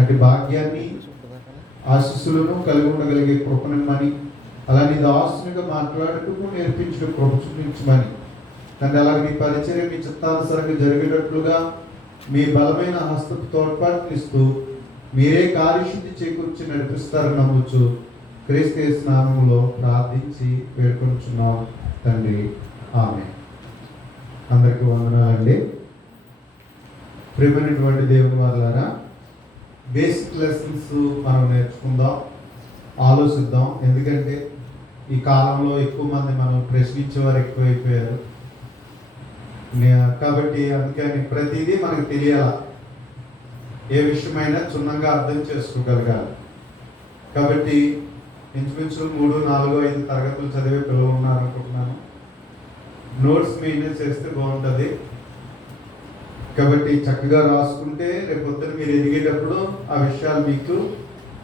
అటు భాగ్యాన్ని ఆశీస్సులను కలిగి ఉండగలిగే కృపనిమ్మని, అలానే దాసునిగా మాట్లాడుతూ నేర్పించిన కృప చూపించమని తండ్రి, అలాగే మీ పరిచర్య మీ చిత్తానుసారంగా జరిగేటట్లుగా మీ బలమైన హస్తపు తోడ్పాటుని ఇస్తూ మీరే కార్యశుద్ధి చేకూర్చి నడిపిస్తారని నమ్మొచ్చు. క్రీస్తు యేసు నామములో ప్రార్థించి వేడుకొనుచున్నాం తండ్రి, ఆమేన్. అందరికీ వందనాలండి. ప్రియమైనటువంటి దేవుని వారలారా, బేసిక్ లెసన్స్ మనం నేర్చుకుందాం, ఆలోచిద్దాం. ఎందుకంటే ఈ కాలంలో ఎక్కువ మంది మనం ప్రశ్నించేవారు ఎక్కువైపోయారు కాబట్టి అందుకని ప్రతిదీ మనకు తెలియాల, ఏ విషయమైనా క్షుణ్ణంగా అర్థం చేసుకోగలగాలి. కాబట్టి ఇంచుమించు 3, 4, 5 తరగతులు చదివే పిల్లలు ఉన్నారనుకుంటున్నాను. నోట్స్ మెయింటైన్ చేస్తే బాగుంటుంది. కాబట్టి చక్కగా రాసుకుంటే రేపు పొద్దున మీరు ఎదిగేటప్పుడు ఆ విషయాలు మీకు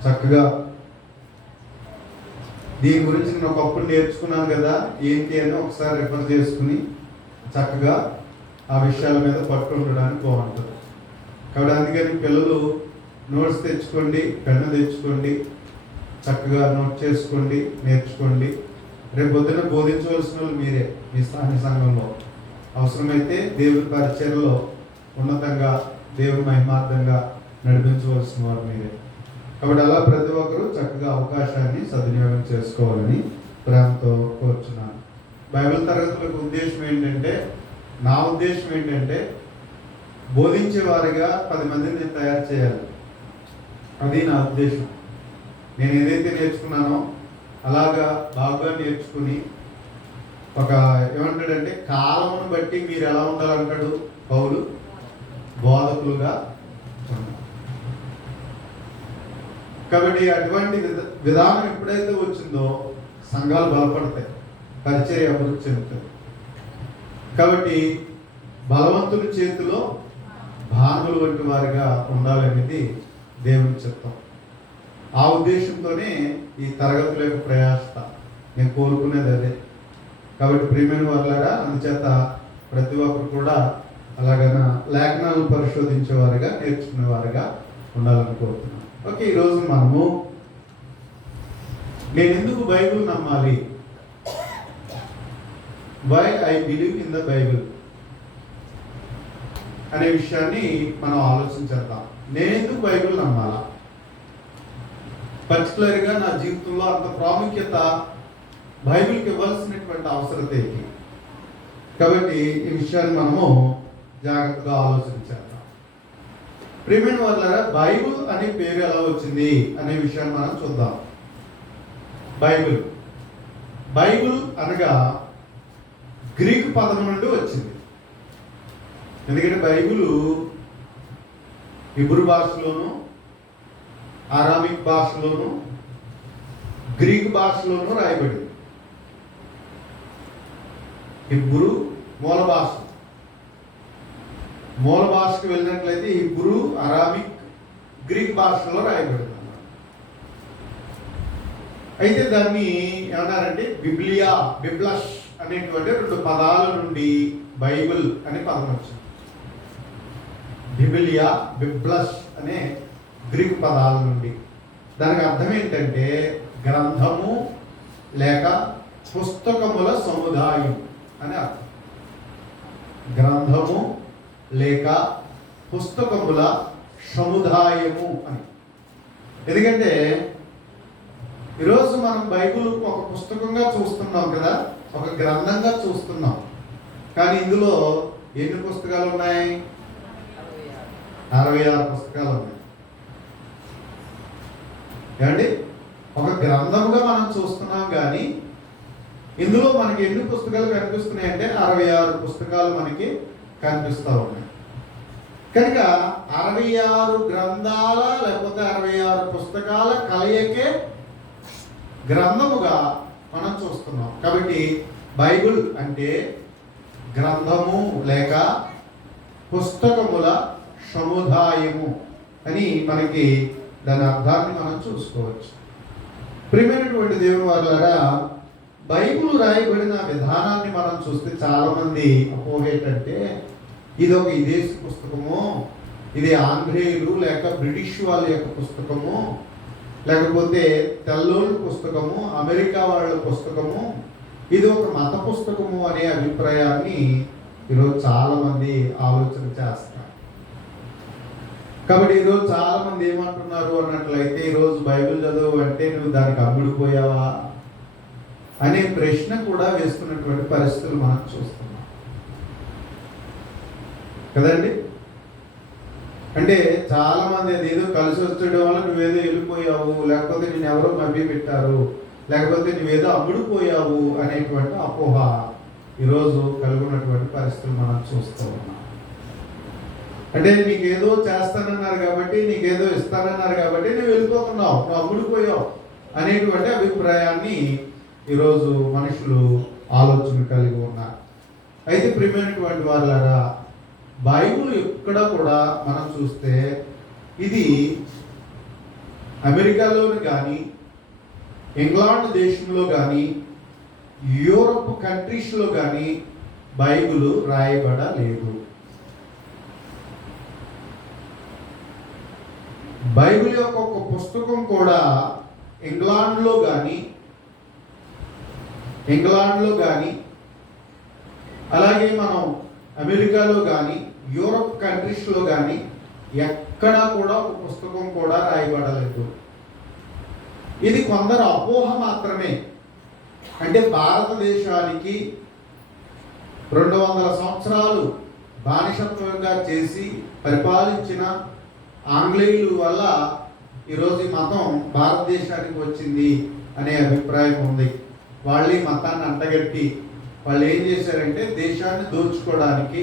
చక్కగా, దీని గురించి నేను ఒకప్పుడు నేర్చుకున్నాను కదా ఏంటి అని ఒకసారి రిఫర్ చేసుకుని చక్కగా ఆ విషయాల మీద పట్టు ఉండడానికి బాగుంటుంది. కాబట్టి అందుకని పిల్లలు నోట్స్ తెచ్చుకోండి, పెన్ను తెచ్చుకోండి, చక్కగా నోట్ చేసుకోండి, నేర్చుకోండి. రేపు పొద్దున బోధించవలసిన వాళ్ళు మీరే మీ స్థానిక సంఘంలో. అవసరమైతే దేవుని పరిచర్యలో ఉన్నతంగా దేవుని మహిమార్థంగా నడిపించవలసిన వారు మీరే. కాబట్టి అలా ప్రతి ఒక్కరూ చక్కగా అవకాశాన్ని సద్వినియోగం చేసుకోవాలని ప్రేమతో కోరుచున్నాను. బైబిల్ తరగతులకు ఉద్దేశం ఏంటంటే, నా ఉద్దేశం ఏంటంటే బోధించే వారిగా 10 మందిని నేను తయారు చేయాలి. అది నా ఉద్దేశం. నేను ఏదైతే నేర్చుకున్నానో అలాగా బాగా నేర్చుకుని ఒక ఏమంటాడంటే, కాలమును బట్టి మీరు ఎలా ఉండాలంటాడు పౌలు, బోధకులుగా. కాబట్టి అటువంటి విధానం ఎప్పుడైతే వచ్చిందో సంఘాలు బలపడతాయి, పరిచర్య అభివృద్ధి చెందుతుంది. కాబట్టి బలవంతుని చేతిలో భానులు వంటి వారిగా ఉండాలనేది దేవుని చిత్తం. ఆ ఉద్దేశంతోనే ఈ తరగతుల యొక్క ప్రయాసత నేను కోరుకునేది అదే. కాబట్టి ప్రియమైన వారులారా, అందుచేత ప్రతి ఒక్కరు కూడా అలాగైనా లేఖనాలను పరిశోధించేవారుగా, నేర్చుకునేవారుగా ఉండాలని కోరుతున్నాను. ఓకే, ఈరోజు మనము నేను ఎందుకు బైబిల్ నమ్మాలి, why I believe in the Bible అనే విషయాన్ని మనం ఆలోచించేద్దాం. నేను ఎందుకు బైబిల్ నమ్మాలా, పర్టికులర్గా నా జీవితంలో అంత ప్రాముఖ్యత బైబిల్కి ఇవ్వాల్సినటువంటి అవసరత ఏంటి. కాబట్టి ఈ విషయాన్ని మనము జాగ్రత్తగా ఆలోచించేద్దాం. ప్రియమైన వారులారా, బైబిల్ అనే పేరు ఎలా వచ్చింది అనే విషయాన్ని మనం చూద్దాం. బైబిల్ అనగా గ్రీకు పదం నుండి వచ్చింది. ఎందుకంటే బైబిల్ హిబ్రూ భాషలోను, అరామిక్ భాషలోను, గ్రీకు భాషలోను రాయబడింది. హిబ్రూ మూల భాషకు వెళ్ళినట్లయితే హిబ్రూ, అరామిక్, గ్రీక్ భాషలో రాయబడింది. అయితే దాన్ని ఏమన్నారంటే బిబ్లష్ అనేటువంటి 2 పదాల నుండి బైబిల్ అనే పదం వచ్చింది. బిబ్లష్ అనే గ్రీక్ పదాల నుండి. దానికి అర్థం ఏంటంటే గ్రంథము లేక పుస్తకముల సముదాయం అని అర్థం. గ్రంథము లేక పుస్తకముల సముదాయము అని. ఎందుకంటే ఈరోజు మనం బైబిల్ ఒక పుస్తకంగా చూస్తున్నాం కదా, ఒక గ్రంథంగా చూస్తున్నాం. కానీ ఇందులో ఎన్ని పుస్తకాలు ఉన్నాయి? 66 పుస్తకాలు ఉన్నాయి. ఏమండి, ఒక గ్రంథముగా మనం చూస్తున్నాం, కానీ ఇందులో మనకి ఎన్ని పుస్తకాలు కనిపిస్తున్నాయి అంటే 66 పుస్తకాలు మనకి కనిపిస్తూ ఉన్నాయి. కనుక 66 గ్రంథాల లేకపోతే 66 పుస్తకాల కలయికే గ్రంథముగా మనం చూస్తున్నాం. కాబట్టి బైబిల్ అంటే గ్రంథము లేక పుస్తకముల సముదాయము అని మనకి దాని అర్థాన్ని మనం చూసుకోవచ్చు. ప్రియమైనటువంటి దేవుని వారులారా, బైబిల్ రాయబడిన విధానాన్ని మనం చూస్తే చాలా మంది అపోహ ఏంటంటే ఇది ఒక విదేశీ పుస్తకము, ఇది ఆంగ్లేయులు లేక బ్రిటిష్ వాళ్ళ యొక్క పుస్తకము, లేకపోతే తెల్లోళ్ళ పుస్తకము, అమెరికా వాళ్ళ పుస్తకము, ఇది ఒక మత పుస్తకము అనే అభిప్రాయాన్ని ఈరోజు చాలామంది ఆలోచన చేస్తారు. కాబట్టి ఈరోజు చాలామంది ఏమంటున్నారు అన్నట్లయితే, ఈరోజు బైబిల్ చదువు అంటే నువ్వు దానికి అమ్ముడిపోయావా అనే ప్రశ్న కూడా వేస్తున్నటువంటి పరిస్థితులు మనం చూస్తున్నాం కదండి. అంటే చాలా మంది ఏదో కలిసి వచ్చేయడం వల్ల నువ్వేదో వెళ్ళిపోయావు, లేకపోతే నేను ఎవరో మభ్య పెట్టారు, లేకపోతే నువ్వేదో అమ్ముడుపోయావు అనేటువంటి అపోహ ఈరోజు కలుగున్నటువంటి పరిస్థితులు మనం చూస్తూ ఉన్నాం. అంటే నీకేదో చేస్తానన్నారు కాబట్టి, నీకేదో ఇస్తానన్నారు కాబట్టి నువ్వు వెళ్ళిపోతున్నావు, నువ్వు అమ్ముడుపోయావు అనేటువంటి అభిప్రాయాన్ని ఈరోజు మనుషులు ఆలోచన కలిగి ఉన్నారు. అయితే ప్రియమైనటువంటి వాళ్ళారా, బైబిల్ ఎక్కడ కూడా మనం చూస్తే ఇది అమెరికాలోని కానీ, ఇంగ్లాండ్ దేశంలో కానీ, యూరప్ కంట్రీస్లో కానీ బైబిల్ రాయబడలేదు. బైబిల్ యొక్క ఒక పుస్తకం కూడా ఇంగ్లాండ్లో కానీ అలాగే మనం అమెరికాలో కానీ, యూరప్ కంట్రీస్లో కానీ ఎక్కడా కూడా ఒక పుస్తకం కూడా రాయబడలేదు. ఇది కొందరు అపోహ మాత్రమే. అంటే భారతదేశానికి 200 సంవత్సరాలు బానిసత్వంగా చేసి పరిపాలించిన ఆంగ్లేయుల వల్ల ఈరోజు ఈ మతం భారతదేశానికి వచ్చింది అనే అభిప్రాయం ఉంది. వాళ్ళు ఈ మతాన్ని అంటగట్టి వాళ్ళు ఏం చేశారంటే దేశాన్ని దోచుకోవడానికి,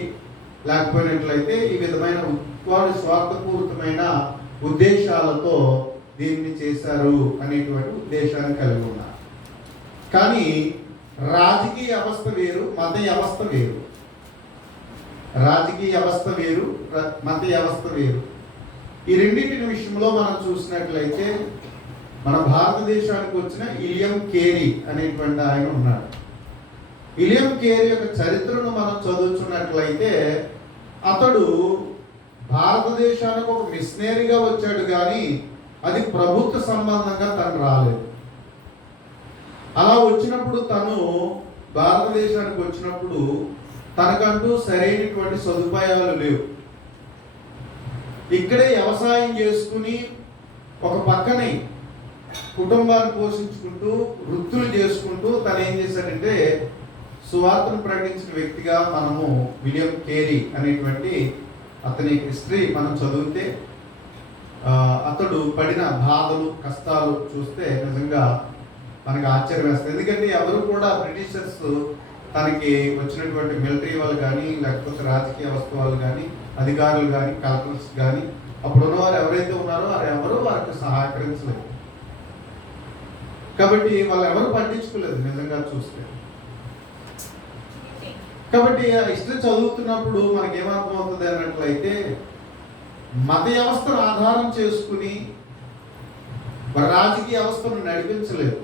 లేకపోయినట్లయితే ఈ విధమైన వారి స్వార్థపూరితమైన ఉద్దేశాలతో దీన్ని చేశారు అనేటువంటి ఉద్దేశాన్ని కలిగి ఉన్నారు. కానీ రాజకీయ వ్యవస్థ వేరు, మత వ్యవస్థ వేరు. రాజకీయ వ్యవస్థ వేరు, మత వ్యవస్థ వేరు. ఈ రెండింటి విషయంలో మనం చూసినట్లయితే మన భారతదేశానికి వచ్చిన విలియం కేరీ అనేటువంటి ఆయన ఉన్నాడు. విలియం కేరీ యొక్క చరిత్రను మనం చదువుతున్నట్లయితే అతడు భారతదేశానికి ఒక మిషనరీగా వచ్చాడు, కానీ అది ప్రభుత్వ సంబంధంగా తను రాలేదు. అలా వచ్చినప్పుడు తను భారతదేశానికి వచ్చినప్పుడు తనకంటూ సరైనటువంటి సదుపాయాలు లేవు. ఇక్కడే వ్యవసాయం చేసుకుని ఒక పక్కనే కుటుంబాన్ని పోషించుకుంటూ వృత్తులు చేసుకుంటూ తను ఏం చేశాడంటే సువార్తను ప్రకటించిన వ్యక్తిగా మనము విలియం కేరీ అనేటువంటి అతని హిస్టరీ మనం చదివితే అతడు పడిన బాధలు కష్టాలు చూస్తే నిజంగా మనకు ఆశ్చర్యం వేస్తుంది. ఎందుకంటే ఎవరు కూడా బ్రిటిషర్స్ తనకి వచ్చినటువంటి మిలిటరీ వాళ్ళు కానీ, లేకపోతే రాజకీయ వ్యవస్థ వాళ్ళు కానీ, అధికారులు కానీ, కలెక్టర్స్ కానీ, అప్పుడు ఉన్నవారు ఎవరైతే ఉన్నారో వారు ఎవరు వారికి సహకరించలేదు. కాబట్టి వాళ్ళు ఎవరు పట్టించుకోలేదు నిజంగా చూస్తే. కాబట్టి హిస్టరీ చదువుతున్నప్పుడు మనకి ఏమర్థమవుతుంది అన్నట్లయితే మత వ్యవస్థను ఆధారం చేసుకుని రాజకీయ వ్యవస్థను నడిపించలేదు.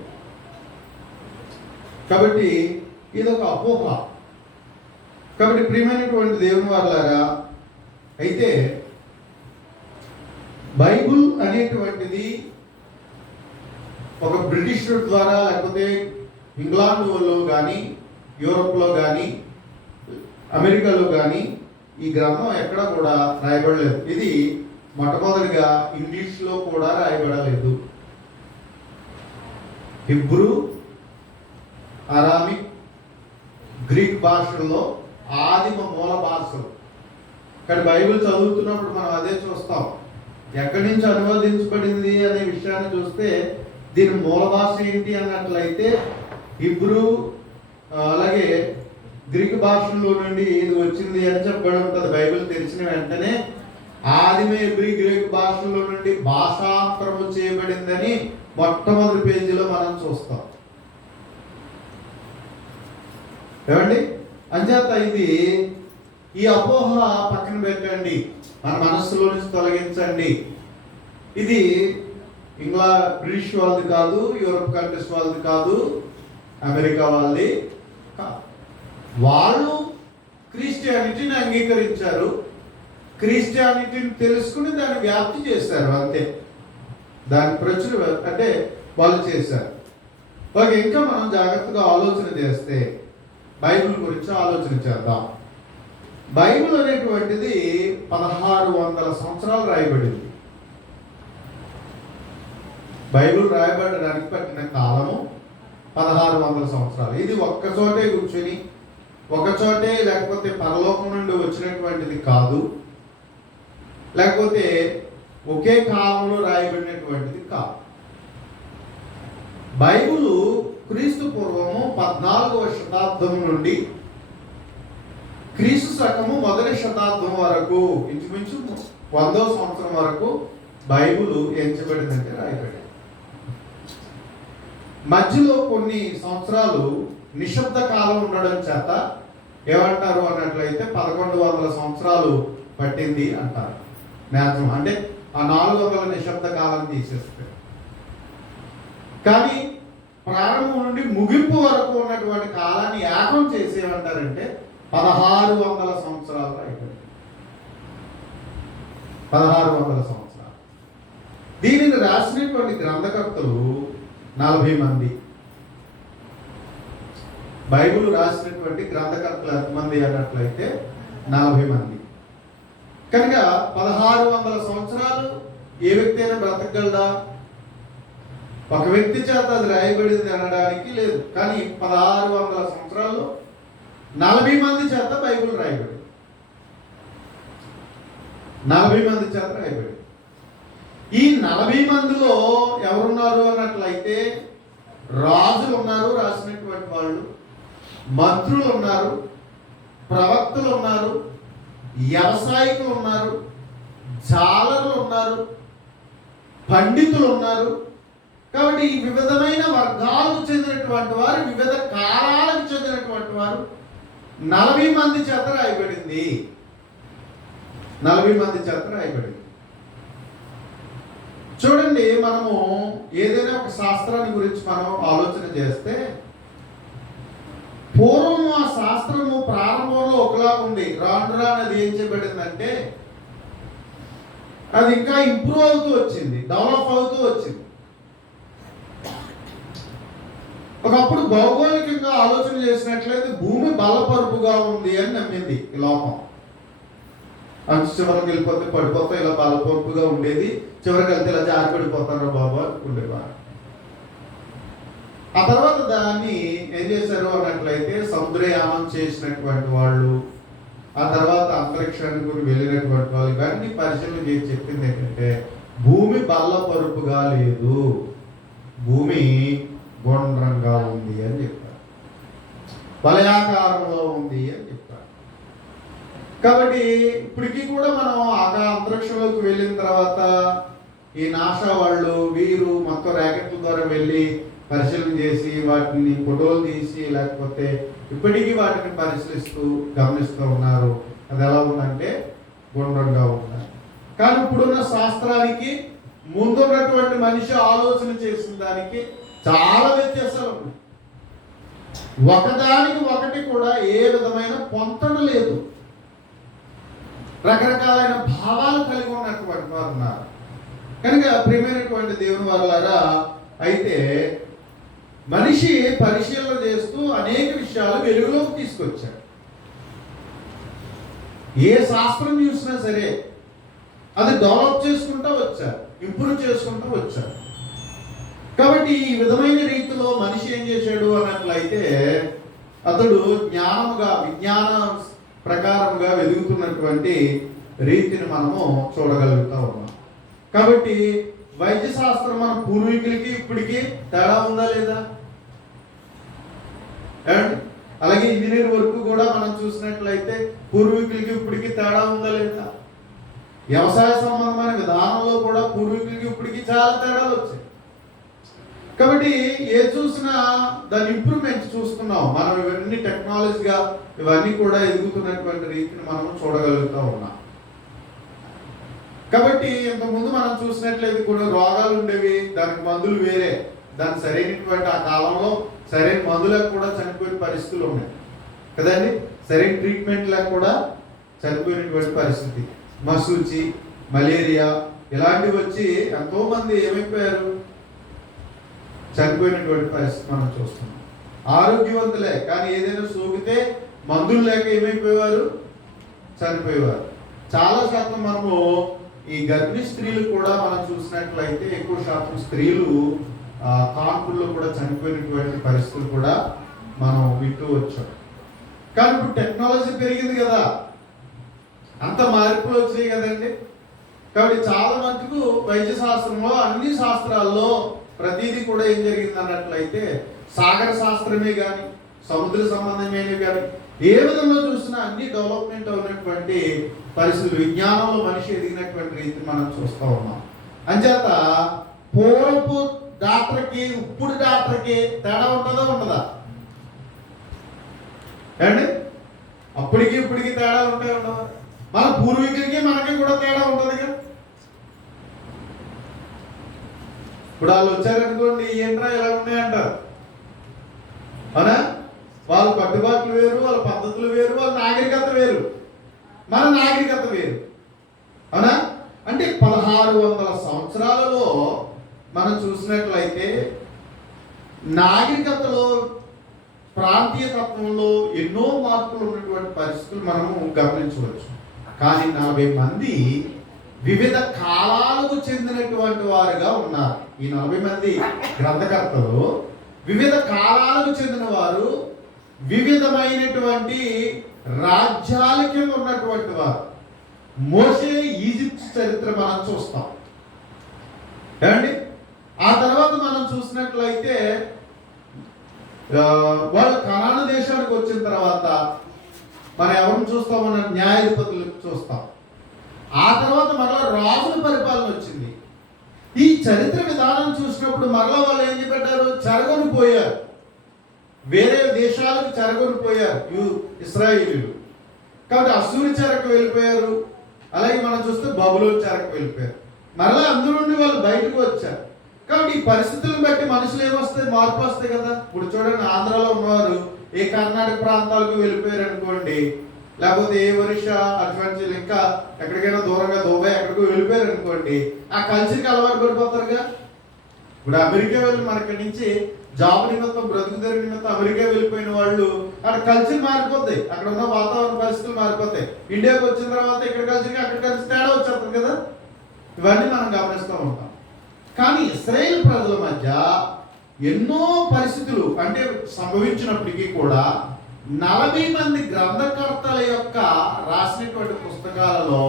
కాబట్టి ఇది ఒక అపోహ. కాబట్టి ప్రియమైనటువంటి దేవుని వాళ్ళారా, అయితే బైబుల్ అనేటువంటిది ఒక బ్రిటిష్ ద్వారా, లేకపోతే ఇంగ్లాండ్లో కానీ, యూరోప్లో కానీ, అమెరికాలో కానీ ఈ గ్రంథం ఎక్కడ కూడా రాయబడలేదు. ఇది మొట్టమొదటిగా ఇంగ్లీష్లో కూడా రాయబడలేదు. హిబ్రూ, అరామిక్, గ్రీక్ భాషల్లో ఆదిమ మూల భాషలు. కానీ బైబిల్ చదువుతున్నప్పుడు మనం అదే చూస్తాం. ఎక్కడి నుంచి అనువదించబడింది అనే విషయాన్ని చూస్తే దీని మూల భాష ఏంటి అన్నట్లయితే హిబ్రూ అలాగే గ్రీక్ భాషల్లో నుండి ఇది వచ్చింది అని చెప్పబడి ఉంటుంది. బైబిల్ తెరిచిన వెంటనే ఆదిమ హెబ్రీ గ్రీక్ భాషల్లో నుండి భాషాంతరము చేయబడిందని మొట్టమొదటి పేజీలో మనం చూస్తాం. ఏమండి, అంచేత ఇది ఈ అపోహ పక్కన పెట్టండి, మన మనస్సులో నుంచి తొలగించండి. ఇది బ్రిటిష్ వాళ్ళది కాదు, యూరోప్ కంట్రీస్ వాళ్ళది కాదు, అమెరికా వాళ్ళది కాదు. వాళ్ళు క్రిస్టియానిటీని అంగీకరించారు, క్రిస్టియానిటీని తెలుసుకుని దాన్ని వ్యాప్తి చేశారు, అంతే. దాని ప్రచుర అంటే వాళ్ళు చేశారు. ఓకే, ఇంకా మనం జాగ్రత్తగా ఆలోచన చేస్తే బైబిల్ గురించి ఆలోచన చేద్దాం. బైబిల్ అనేటువంటిది 1600 సంవత్సరాలు రాయబడింది. బైబిల్ రాయబడడానికి పట్టిన కాలము 1600 సంవత్సరాలు. ఇది ఒక్కచోటే కూర్చొని ఒకచోటే, లేకపోతే పరలోకం నుండి వచ్చినటువంటిది కాదు, లేకపోతే ఒకే కాలంలో రాయబడినటువంటిది కాదు. బైబిల్ క్రీస్తు పూర్వము 14వ శతాబ్దం నుండి క్రీస్తు శకము 1వ శతాబ్దం వరకు, ఇంచుమించు 100వ సంవత్సరం వరకు బైబిల్ ఎంచబడిందంటే రాయబడింది. మధ్యలో కొన్ని సంవత్సరాలు నిశ్శబ్ద కాలం ఉండడం చేత ఏమంటారు అన్నట్లయితే 1100 సంవత్సరాలు పట్టింది అంటారు మ్యాక్సిమం. అంటే ఆ 400 నిశ్శబ్ద కాలం తీసేస్తే. కానీ ప్రారంభం నుండి ముగింపు వరకు ఉన్నటువంటి కాలాన్ని ఏకం చేసి ఏమంటారంటే 1600 సంవత్సరాలు అయిపోయింది. 1600 సంవత్సరాలు. దీనిని రాసినటువంటి గ్రంథకర్తలు 40 మంది. బైబిల్ రాసినటువంటి గ్రంథకర్తలు ఎంతమంది అన్నట్లయితే 40 మంది. కనుక 1600 సంవత్సరాలు ఏ వ్యక్తి అయినా బ్రతకగలడా? ఒక వ్యక్తి చేత అది రాయబడింది అనడానికి లేదు. కానీ 1600 సంవత్సరాల్లో 40 మంది చేత బైబిల్ రాయబడింది. 40 మంది చేత రాయబడింది. ఈ 40 మందిలో ఎవరున్నారు అన్నట్లయితే రాజులు ఉన్నారు, రాసినటువంటి వాళ్ళు, మంత్రులు ఉన్నారు, ప్రవక్తలు ఉన్నారు, వ్యవసాయకులు ఉన్నారు, జాలరులు ఉన్నారు, పండితులు ఉన్నారు. కాబట్టి ఈ వివిధమైన వర్గాలకు చెందినటువంటి వారు, వివిధ కాలాలకు చెందినటువంటి వారు 40 మంది చేత రాయబడింది. 40 మంది చేత రాయబడింది. చూడండి, మనము ఏదైనా ఒక శాస్త్రాన్ని గురించి మనం ఆలోచన చేస్తే పూర్వం ఆ శాస్త్రము ప్రారంభంలో ఒకలాగా ఉంది. రాను రాను అది ఏం చేయబడిందంటే అది ఇంకా ఇంప్రూవ్ అవుతూ వచ్చింది, డెవలప్ అవుతూ వచ్చింది. ఒకప్పుడు భౌగోళికంగా ఆలోచన చేసినట్లయితే భూమి బలపరుపుగా ఉంది అని నమ్మింది ఈ లోకం. అంచు చివరికి వెళ్ళిపోతే పడిపోతే ఇలా బలపరుపుగా ఉండేది, చివరికి వెళ్తే ఇలా జారి పడిపోతారో బాబా అనుకునేవారు. ఆ తర్వాత దాన్ని ఏం చేశారు అన్నట్లయితే సముద్రయానం చేసినటువంటి వాళ్ళు, ఆ తర్వాత అంతరిక్షానికి గురించి వెళ్ళినటువంటి వాళ్ళు ఇవన్నీ పరిశీలన చేసి చెప్పింది ఏంటంటే భూమి బల్లపరుపుగా లేదు, భూమి గుండ్రంగా ఉంది అని చెప్పారు, వలయాకారంలో ఉంది అని చెప్పారు. కాబట్టి ఇప్పటికీ కూడా మనం అంతరిక్షంలోకి వెళ్ళిన తర్వాత ఈ నాసా వాళ్ళు వీరు మొత్తం ర్యాకెట్ల ద్వారా వెళ్ళి పరిశీలన చేసి వాటిని ఫోటోలు తీసి లేకపోతే ఇప్పటికీ వాటిని పరిశీలిస్తూ గమనిస్తూ ఉన్నారు. అది ఎలా ఉందంటే గుండ్రంగా ఉన్నాయి. కానీ ఇప్పుడున్న శాస్త్రానికి ముందున్నటువంటి మనిషి ఆలోచన చేసిన దానికి చాలా వ్యత్యాసాలు ఉన్నాయి. ఒకదానికి ఒకటి కూడా ఏ విధమైన పొంతన లేదు. రకరకాలైన భావాలు కలిగి ఉన్నటువంటి వారు ఉన్నారు. కనుక ప్రియమైనటువంటి దేవుని వారలారా, అయితే మనిషి పరిశీలన చేస్తూ అనేక విషయాలు వెలుగులోకి తీసుకొచ్చాడు. ఏ శాస్త్రం చూసినా సరే అది డెవలప్ చేసుకుంటూ వచ్చారు, ఇంప్రూవ్ చేసుకుంటూ వచ్చారు. కాబట్టి ఈ విధమైన రీతిలో మనిషి ఏం చేశాడు అన్నట్లయితే అతడు జ్ఞానముగా విజ్ఞాన ప్రకారంగా వెలుగుతున్నటువంటి రీతిని మనము చూడగలుగుతా ఉన్నాం. కాబట్టి వైద్య శాస్త్రం మన పూర్వీకులకి ఇప్పటికీ తేడా ఉందా లేదా? అలాగే ఇంజనీర్ వర్క్ కూడా మనం చూసినట్లయితే పూర్వీకులకి ఇప్పటికీ తేడా ఉందా లేదా? వ్యవసాయ సంబంధమైన విధానంలో కూడా పూర్వీకులకి ఇప్పటికీ చాలా తేడాలు వచ్చాయి. కాబట్టి ఏ చూసినా దాని ఇంప్రూవ్మెంట్ చూస్తున్నాం మనం. ఇవన్నీ టెక్నాలజీగా ఇవన్నీ కూడా ఎదుగుతున్నటువంటి రీతిని మనం చూడగలుగుతూ ఉన్నాం. కాబట్టి ఇంతకుముందు మనం చూసినట్లయితే కొన్ని రోగాలు ఉండేవి, దానికి మందులు వేరే, దానికి సరైనటువంటి ఆ కాలంలో సరైన మందులకు కూడా చనిపోయిన పరిస్థితులు ఉన్నాయి కదండి. సరైన ట్రీట్మెంట్ లేక కూడా చనిపోయినటువంటి పరిస్థితి. మసూచి, మలేరియా ఇలాంటివి వచ్చి ఎంతోమంది ఏమైపోయారు, చనిపోయినటువంటి పరిస్థితి మనం చూస్తున్నాం. ఆరోగ్యవంతులే కానీ ఏదైనా సోకితే మందులు లేక ఏమైపోయేవారు, చనిపోయేవారు. చాలా శాతం మనము ఈ గర్భిణీ స్త్రీలు కూడా మనం చూసినట్లయితే ఎక్కువ శాతం స్త్రీలు కాన్పుల్లో కూడా చనిపోయినటువంటి పరిస్థితులు కూడా మనం వింటూ వచ్చాం. కానీ ఇప్పుడు టెక్నాలజీ పెరిగింది కదా, అంత మార్పులు వచ్చాయి కదండి. కాబట్టి చాలా మటుకు వైద్య శాస్త్రంలో అన్ని శాస్త్రాల్లో ప్రతిదీ కూడా ఏం జరిగింది అన్నట్లయితే సాగర శాస్త్రమే కానీ సముద్ర సంబంధమైనవి కానీ ఏ విధంగా చూసినా అన్ని డెవలప్మెంట్ అయినటువంటి పరిస్థితులు, విజ్ఞానంలో మనిషి ఎదిగినటువంటి రీతి మనం చూస్తూ ఉన్నాం. అంచేత పూర్వపు డాక్టర్కి ఇప్పుడు డాక్టర్కి తేడా ఉంటుందా ఉండదా అండి? అప్పటికి ఇప్పటికి తేడాలు ఉంటాయి ఉండదా? మన పూర్వీకులకి మనకి కూడా తేడా ఉంటుంది కదా. ఇప్పుడు వాళ్ళు వచ్చారనుకోండి, ఏంట్రా ఇలా ఉన్నాయంటారు, అవునా? వాళ్ళ కట్టుబాట్లు వేరు, వాళ్ళ పద్ధతులు వేరు, వాళ్ళ నాగరికత వేరు, మన నాగరికత వేరు, అవునా? అంటే 1600 సంవత్సరాలలో మనం చూసినట్లయితే నాగరికతలో, ప్రాంతీయ తత్వంలో ఎన్నో మార్పులు ఉన్నటువంటి పరిస్థితులు మనము గమనించవచ్చు. కానీ 40 మంది వివిధ కాలాలకు చెందినటువంటి వారుగా ఉన్నారు. ఈ 40 మంది గ్రంథకర్తలు వివిధ కాలాలకు చెందిన వారు, వివిధమైనటువంటి రాజ్యాలకి ఉన్నటువంటి వారు. మోషే ఈజిప్ట్ చరిత్ర మనం చూస్తాం ఏమండి. ఆ తర్వాత మనం చూసినట్లయితే వాళ్ళు కనాను దేశానికి వచ్చిన తర్వాత మనం ఎవరిని చూస్తామన్న న్యాయాధిపతులు చూస్తాం. ఆ తర్వాత మరలా రాజుల పరిపాలన వచ్చింది. ఈ చరిత్ర విధానం చూసినప్పుడు మరలా వాళ్ళు ఏం చెప్పారు, చెరగొని పోయారు, వేరే దేశాలకు చెరగొని పోయారు ఇశ్రాయేలీయులు. కాబట్టి అసూరు చెరకు వెళ్ళిపోయారు, అలాగే మనం చూస్తే బబులోను చెరకు వెళ్ళిపోయారు. మరలా అందులో నుండి వాళ్ళు బయటకు వచ్చారు. కాబట్టి ఈ పరిస్థితులను బట్టి మనుషులు ఏమొస్తాయి, మార్పు వస్తాయి కదా. ఇప్పుడు చూడండి, ఆంధ్రాలో ఉన్నవారు ఏ కర్ణాటక ప్రాంతాలకు వెళ్ళిపోయారు అనుకోండి, లేకపోతే ఏ ఒరిస్సా అటువంటి ఇంకా ఎక్కడికైనా దూరంగా దుబాయ్ ఎక్కడికో వెళ్ళిపోయారు అనుకోండి, ఆ కల్చర్కి అలవాటు పడిపోతారుగా. ఇప్పుడు అమెరికా వెళ్ళి మనకి నుంచి జాబ్ నిమిత్తం, బ్రతుకుదరి నిమిత్తం అమెరికా వెళ్ళిపోయిన వాళ్ళు అక్కడ కల్చర్ మారిపోతాయి, అక్కడ ఉన్న వాతావరణ పరిస్థితులు మారిపోతాయి. ఇండియాకి వచ్చిన తర్వాత ఇక్కడ కల్చర్కి అక్కడ కల్చర్ తేడా వచ్చేస్తుంది కదా. ఇవన్నీ మనం గమనిస్తూ ఉంటాం. కానీ ఇశ్రాయేల్ ప్రజల మధ్య ఎన్నో పరిస్థితులు అంటే సంభవించినప్పటికీ కూడా 40 మంది గ్రంథకర్తల యొక్క రాసినటువంటి పుస్తకాలలో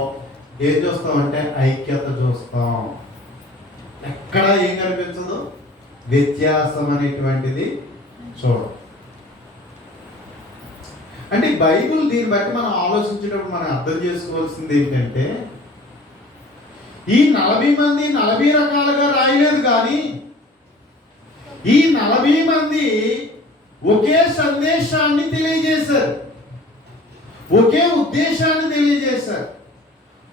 ఏం చూస్తామంటే ఐక్యత చూస్తాం. ఎక్కడ ఏం కనిపించదు, వ్యత్యాసం అనేటువంటిది చూడం. అంటే బైబిల్ దీన్ని బట్టి మనం ఆలోచించేటప్పుడు మనం అర్థం చేసుకోవాల్సింది ఏంటంటే, ఈ 40 మంది 40 రకాలుగా రాయలేదు, కానీ ఈ 40 మంది ఒకే సందేశాన్ని తెలియజేశారు, ఒకే ఉద్దేశాన్ని తెలియజేశారు.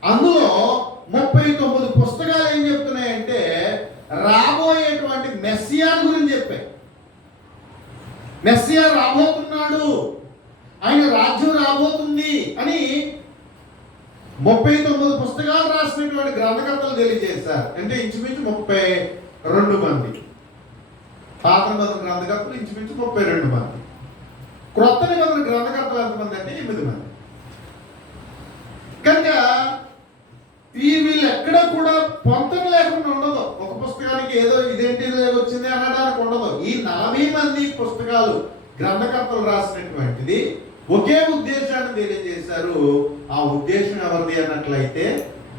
అందులో 39 పుస్తకాలు ఏం చెప్తున్నాయంటే రాబోయేటువంటి మెస్సియా గురించి చెప్పాయి. మెస్సియా రాబోతున్నాడు, ఆయన రాజ్యం రాబోతుంది అని 39 పుస్తకాలు రాసినటువంటి గ్రంథకర్తలు తెలియజేశారు. అంటే ఇంచుమించు 32 మంది. పాత నిబంధన గ్రంథకర్తలు ఇంచుమించు 32 మంది. క్రొత్త నిబంధన గ్రంథకర్తలు ఎంతమంది అంటే 8 మంది. కనుక వీళ్ళు ఎక్కడ కూడా పొంతన లేకుండా ఉండదు. ఒక పుస్తకానికి ఏదో ఇదేంటి వచ్చింది అనడానికి ఉండదు. ఈ 40 మంది పుస్తకాలు గ్రంథకర్తలు రాసినటువంటిది ఒకే ఉద్దేశాన్ని తెలియజేశారు. ఆ ఉద్దేశం ఎవరిది అన్నట్లయితే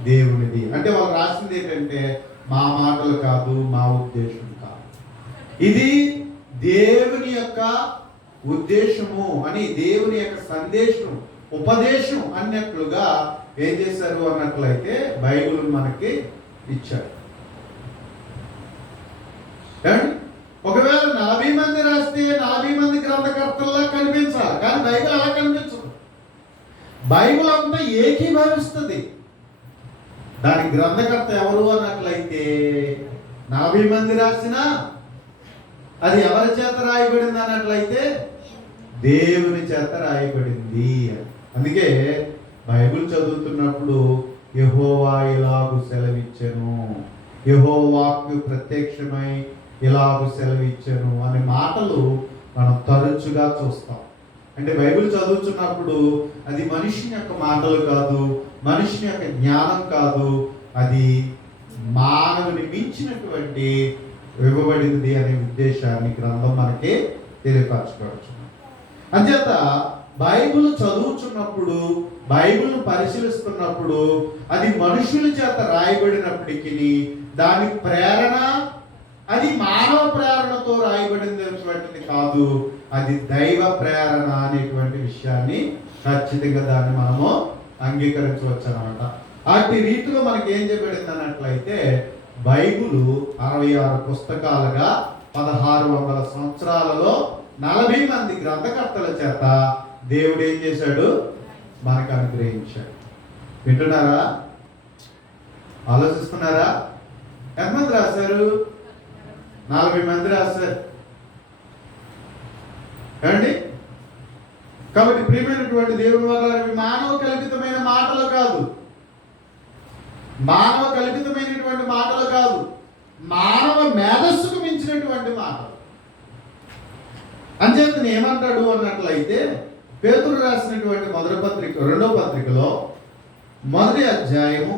దేవునిది. అంటే వాళ్ళు రాసింది ఏంటంటే మా మాటలు కాదు, మా ఉద్దేశం కాదు, ఇది దేవుని యొక్క ఉద్దేశము అని, దేవుని యొక్క సందేశం, ఉపదేశం అన్నట్లుగా ఏం చేశారు అన్నట్లయితే బైబిల్ మనకి ఇచ్చారు. ఒకవేళ 40 మంది రాస్తే 40 మంది గ్రంథకర్తల్లా కనిపించాలి, కానీ బైబిల్ అలా కనిపించదు. బైబిల్ అంతా ఏకీభవిస్తుంది. దాని గ్రంథకర్త ఎవరు అన్నట్లయితే 40 మంది రాసినా అది ఎవరి చేత రాయబడింది అన్నట్లయితే దేవుని చేత రాయబడింది. అందుకే బైబిల్ చదువుతున్నప్పుడు యెహోవా ఇలాగు సెలవిచ్చెను, యెహోవాకు ప్రత్యక్షమై ఇలాగు సెలవిచ్చెను అనే మాటలు మనం తరచుగా చూస్తాం. అంటే బైబిల్ చదువుతున్నప్పుడు అది మనిషిని యొక్క మాటలు కాదు, మనిషిని యొక్క జ్ఞానం కాదు, అది మానవుని మించినటువంటి ఇవ్వబడింది అనే ఉద్దేశాన్ని గ్రంథం మనకి తెలియపరచుకోవచ్చు. అంచేత బైబిల్ చదువుతున్నప్పుడు, బైబిల్ను పరిశీలిస్తున్నప్పుడు అది మనుషుల చేత రాయబడినప్పటికీ దాని ప్రేరణ అది మానవ ప్రేరణతో రాయబడినటువంటిది కాదు, అది దైవ ప్రేరణ అనేటువంటి విషయాన్ని ఖచ్చితంగా దాన్ని మనము అంగీకరించవచ్చు అన్నమాట. అట్టి రీతిలో మనకి ఏం చెప్పబడింది అన్నట్లయితే బైబిల్ 66 పుస్తకాలుగా 1600 సంవత్సరాలలో 40 మంది గ్రంథకర్తల చేత దేవుడు ఏం చేశాడు, మనకు అనుగ్రహించాడు. వింటున్నారా? ఆలోచిస్తున్నారా? ఎంతమంది రాశారు? 40 మంది రాశారు అండి. కాబట్టి ప్రియమైనటువంటి దేవుని వల్ల మానవ కల్పితమైన మాటలు కాదు, మానవ కల్పితమైనటువంటి మాటలు కాదు, మానవ మేధస్సుకు మించినటువంటి మాటలు. అంచేతను ఏమంటాడు అన్నట్లయితే పేతురు రాసినటువంటి మొదటి పత్రిక 2వ పత్రికలో 1వ అధ్యాయము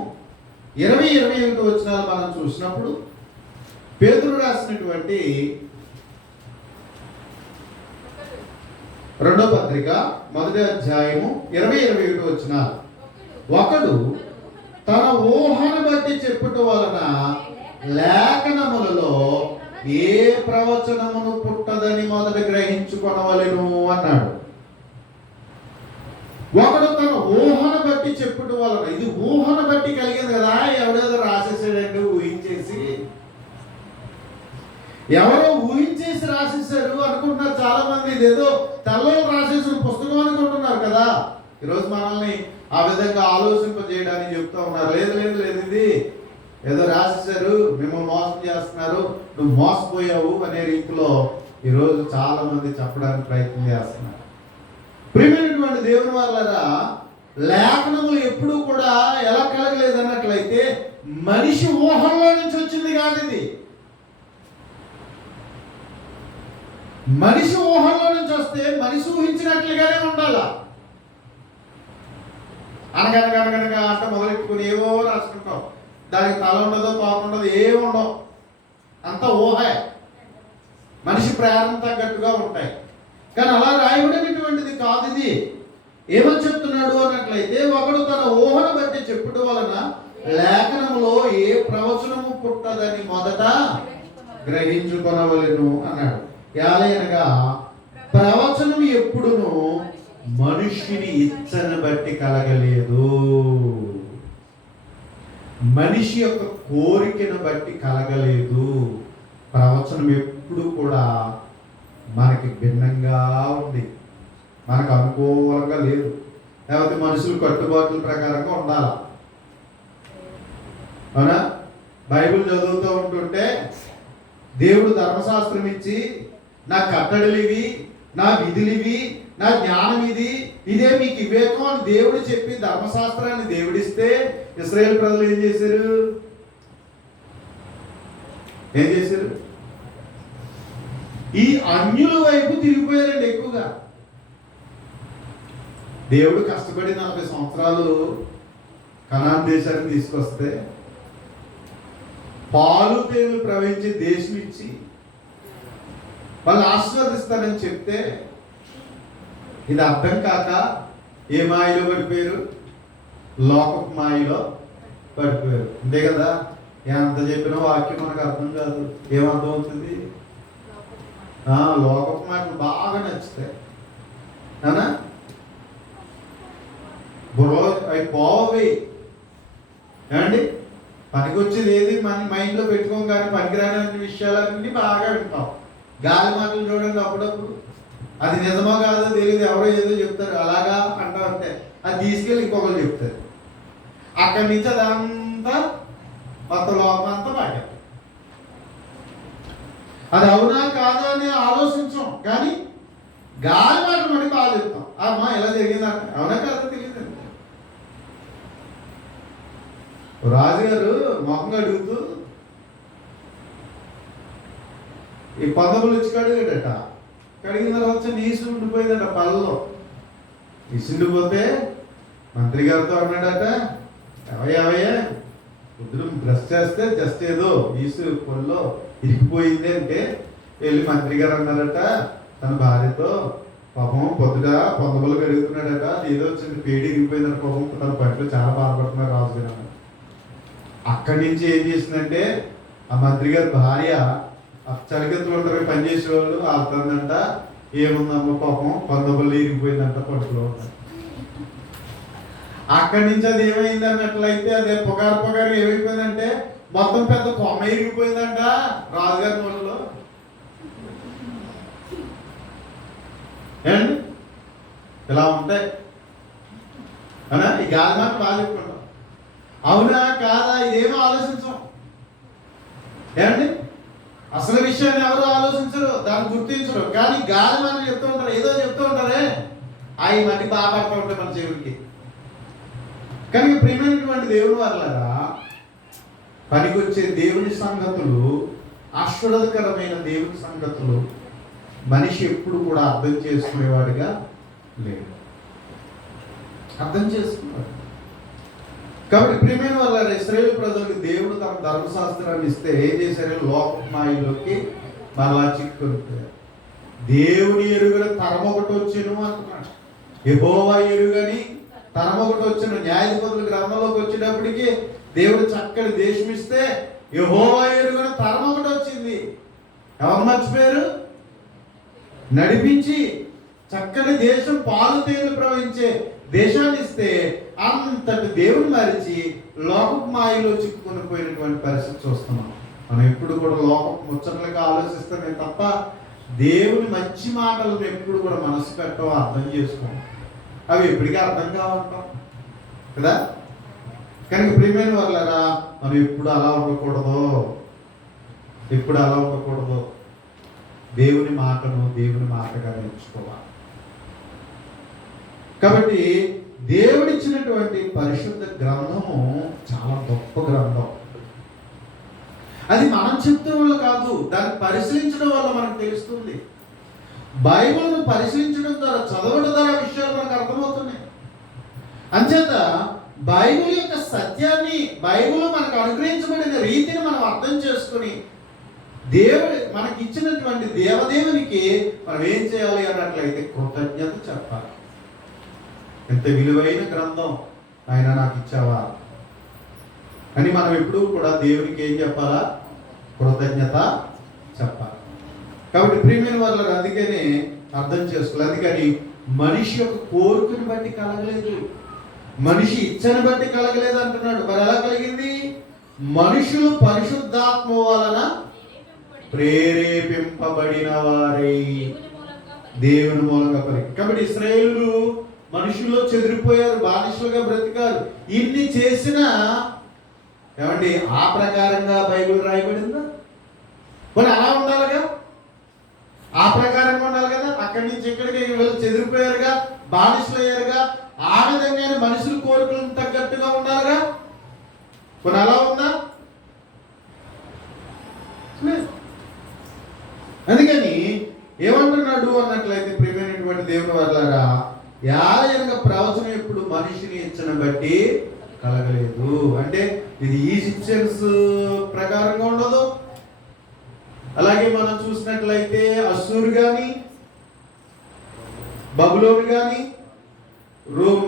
20-21 వచనాలు మనం చూసినప్పుడు పేతురు రాసినటువంటి 2వ పత్రిక 1వ అధ్యాయము 20-21 వచనాలు, ఒకడు తన ఊహను బట్టి చెప్పుట వలన లేఖనములలో ఏ ప్రవచనమును పుట్టదని మొదట గ్రహించుకొనవలెను అన్నాడు. ఒకడు తన ఊహను బట్టి చెప్పుట వలన, ఇది ఊహను బట్టి కలిగింది కదా, ఎవడేదో రాసేసాడండి ఊహించేసి, ఎవరో ఊహించేసి రాసేసారు అనుకుంటున్నారు చాలా మంది. ఇదేదో తెల్లలో రాసేసిన పుస్తకం అనుకుంటున్నారు కదా. ఈరోజు మనల్ని ఆ విధంగా ఆలోచింపజేయడానికి చెప్తూ ఉన్నారు. లేదు లేదు లేదు, ఇది ఏదో రాసేసారు, మిమ్మల్ని మోసం చేస్తున్నారు, నువ్వు మోసపోయావు అనే రీతిలో ఈరోజు చాలా మంది చెప్పడానికి ప్రయత్నం చేస్తున్నారు. ప్రియమైనటువంటి దేవుని వాళ్ళరా, లేఖనములు ఎప్పుడూ కూడా ఎలా కలగలేదు అన్నట్లయితే మనిషి ఊహల్లో నుంచి వచ్చింది కాదు. ఇది మనిషి ఊహల్లో నుంచి వస్తే మనిషి ఊహించినట్లుగానే ఉండాల. అనగనగనగనగా అంట మొదలెట్టుకుని ఏవో రాసుకుంటాం, దానికి తల ఉండదో తోక ఉండదు, ఏమి ఉండవు, అంత ఊహే, మనిషి ప్రేరణ తగ్గట్టుగా ఉంటాయి. కానీ అలా రాయబడినటువంటిది కాదు ఇది. ఏమని చెప్తున్నాడు అన్నట్లయితే ఒకడు తన ఊహను బట్టి చెప్పుట వలన లేఖనములో ఏ ప్రవచనము పుట్టదని మొదట గ్రహించుకొనవలెను అన్నాడు. యాలయనగా ప్రవచనం ఎప్పుడును మనుషుని ఇచ్చను బట్టి కలగలేదు, మనిషి యొక్క కోరికను బట్టి కలగలేదు. ప్రవచనం ఎప్పుడు కూడా మనకి భిన్నంగా ఉంది, మనకు అనుకూలంగా లేదు, లేకపోతే మనుషులు కట్టుబాట్ల ప్రకారంగా ఉండాలి. అవునా? బైబిల్ చదువుతూ ఉంటుంటే దేవుడు ధర్మశాస్త్రం ఇచ్చి నా కట్టడలు ఇవి, నా విధులు ఇవి, నా జ్ఞానం ఇది, ఇదే మీకు వివేకం అని దేవుడు చెప్పి ధర్మశాస్త్రాన్ని దేవుడిస్తే ఇశ్రాయేలు ప్రజలు ఏం చేశారు? ఈ అన్యుల వైపు తిరిగిపోయారండి ఎక్కువగా. దేవుడు కష్టపడి 40 సంవత్సరాలు కనాన్ దేశాన్ని తీసుకొస్తే పాలు తేనెలు ప్రవహించే దేశం ఇచ్చి వాళ్ళు ఆశీర్వదిస్తారని చెప్తే ఇది అర్థం కాక ఏ మాయలో పడిపోయారు? లోకపు మాయలో పడిపోయారు. అంతే కదా? ఎంత చెప్పినా వాక్యం మనకు అర్థం కాదు. ఏమర్థం అవుతుంది? లోకపు మాటలు బాగా నచ్చుతాయి, అవునా? బుర్రలో అవి పోవవి ఏమండి. పనికి వచ్చేది ఏది మన మైండ్లో పెట్టుకోం, కానీ పనికిరాని విషయాలన్నీ బాగా వింటాం. గాలి మాటలు చూడండి, అప్పుడప్పుడు అది నిజమో కాదో తెలియదు, ఎవరో ఏదో చెప్తారు, అలాగా అంటా ఉంటే అది తీసుకెళ్ళి ఇంకొకరు చెప్తారు. అక్కడి నుంచి అదంతా మొత్తం లోకం అంతా బాగా అది అవునా కాదా అని ఆలోచించాం, కానీ గాలి మాటలు మనకి బాగా చెప్తాం. అమ్మా ఇలా జరిగిందంట, అవునా కాదా తెలియదు. రాజుగారు మొహంగా అడుగుతూ ఈ పదవులు వచ్చి కడిగాడట. కడిగిన తర్వాత నీసు ఉండిపోయిందట పళ్ళలో. ఇసుండిపోతే మంత్రి గారితో అన్నాడట, ఎవయ్యా పొద్దున బ్రష్ చేస్తే జస్ట్ ఏదో ఈసు పొల్లో ఇరిగిపోయింది అంటే వెళ్ళి మంత్రి గారు అన్నారట తన భార్యతో, పాపం పొద్దుట పొందబలు కడుగుతున్నాడట, ఏదో వచ్చింది పేడి ఇరిగిపోయిందట, పాపం తన పట్ల చాలా బాధపడుతున్నారు రాజుగారు. అక్కడి నుంచి ఏం చేసిందంటే ఆ మంత్రి గారి భార్య చలిగత్తులు పనిచేసే వాళ్ళు ఆడుతుందంట, ఏముందమ్మ పాపం పొందబలు ఇరిగిపోయిందంట పట్టులో. అక్కడి నుంచి అది ఏమైంది అన్నట్లయితే అదే పొగారు ఏమైపోయిందంటే మొత్తం పెద్ద కొమ్మ ఇరిగిపోయిందంట రాజుగారి నోళ్ళలో. ఏండి ఇలా ఉంటాయి అనా ఈ గాలి మాట బాగా చెప్పుకుంటాం. అవునా కాదా ఇదేమో ఆలోచించం. ఏమండి అసలు విషయాన్ని ఎవరు ఆలోచించరు, దాన్ని గుర్తించరు. కానీ గాలి మాట చెప్తూ ఉంటారు, ఏదో చెప్తూ ఉంటారే అవి మట్టి బాగా పడుతూ ఉంటాయి మన చెవుడికి. కానీ ప్రియమైనటువంటి దేవుని వల్లరా పనికొచ్చే దేవుని సంగతులు, ఆశీర్వాదకరమైన దేవుని సంగతులు మనిషి ఎప్పుడు కూడా అర్థం చేసుకునేవాడిగా లేడు. అర్థం చేసుకున్నాడు. కాబట్టి ప్రియమైన వాళ్ళ ఇశ్రాయేలు ప్రజలకు దేవుడు తమ ధర్మశాస్త్రాన్ని ఇస్తే ఏం చేశారు? లోకమాయలోకి మరలా చిక్కుకుపోయారు. దేవుని ఎరుగని తరం ఒకటి వచ్చాను అంటున్నాడు. యెహోవా ఎరుగని తరం ఒకటి వచ్చిన న్యాయాధిపతుల గ్రంథంలోకి వచ్చేటప్పటికి దేవుడు చక్కటి దేశం ఇస్తే యెహోవా ఎరుగని తరం ఒకటి వచ్చింది. ఎవరు మర్చిపోయారు? నడిపించి చక్కని దేశం పాలు తేనెలు ప్రవహించే దేశాన్ని ఇస్తే అంతటి దేవుని మరిచి లోకపు మాయలో చిక్కుకొని పోయినటువంటి పరిస్థితి చూస్తున్నాం. మనం ఎప్పుడు కూడా లోకపు ముచ్చట్లుగా ఆలోచిస్తామే తప్ప దేవుని మంచి మాటలను ఎప్పుడు కూడా మనసు పెట్టో అర్థం చేసుకోం. అవి ఎప్పటికీ అర్థం కావంటాం కదా. కనుక ప్రియమైన వాళ్ళరా మనం ఎప్పుడు అలా ఉండకూడదు, ఎప్పుడు అలా ఉండకూడదు. దేవుని మాటను దేవుని మాటగా నేర్చుకోవాలి. కాబట్టి దేవుడిచ్చినటువంటి పరిశుద్ధ గ్రంథము చాలా గొప్ప గ్రంథం. అది మనం చెప్తున్న వల్ల కాదు, దాన్ని పరిశీలించడం వల్ల మనకు తెలుస్తుంది. బైబిల్ను పరిశీలించడం ద్వారా, చదవడం ద్వారా విషయాలు మనకు అర్థమవుతున్నాయి. అంచేత బైబిల్ యొక్క సత్యాన్ని, బైబిల్ మనకు అనుగ్రహించబడిన రీతిని మనం అర్థం చేసుకుని దేవుడు మనకి ఇచ్చినటువంటి దేవదేవునికి మనం ఏం చేయాలి అన్నట్లయితే కృతజ్ఞత చెప్పాలి. ఎంత విలువైన గ్రంథం ఆయన నాకు ఇచ్చావా అని మనం ఎప్పుడూ కూడా దేవునికి ఏం చెప్పాలా? కృతజ్ఞత చెప్పాలి. కాబట్టి ప్రియమైన వాళ్ళు అందుకనే అర్థం చేసుకోవాలి. అందుకని మనిషి యొక్క కోరికను బట్టి కలగలేదు, మనిషి ఇచ్చని బట్టి కలగలేదు అంటున్నాడు. మరి ఎలా కలిగింది? మనుషులు పరిశుద్ధాత్మ వలన ప్రేరేపింపబడిన వారై దేవుని మూలంగా పలికి. కాబట్టి ఇశ్రాయేలు మనుషుల్లో చెదిరిపోయారు, బానిసలుగా బ్రతికారు. ఇన్ని చేసినా ఏమండి ఆ ప్రకారంగా బైబిల్ రాయబడిందా? మరి అలా ఉండాలిగా, ఆ ప్రకారంగా ఉండాలి కదా. అక్కడి నుంచి ఇక్కడికి వీళ్ళు చెదిరిపోయారుగా, బానిసలు అయ్యారుగా. ఆ విధంగానే మనుషుల కోరికలను తగ్గట్టుగా ఉండాలిగా. కొన్ని అలా ఉందా? అందుకని ఏమంటున్నాడు అన్నట్లయితే ప్రియమైనటువంటి దేవుని వర్లారా, యాలయనక ప్రవచనం ఎప్పుడు మనిషిని ఇచ్చిన బట్టి కలగలేదు. అంటే ఇది ఈజిప్షియన్స్ ప్రకారంగా ఉండదు. అలాగే మనం చూసినట్లయితే అస్సూరు కానీ, బబులోను కానీ,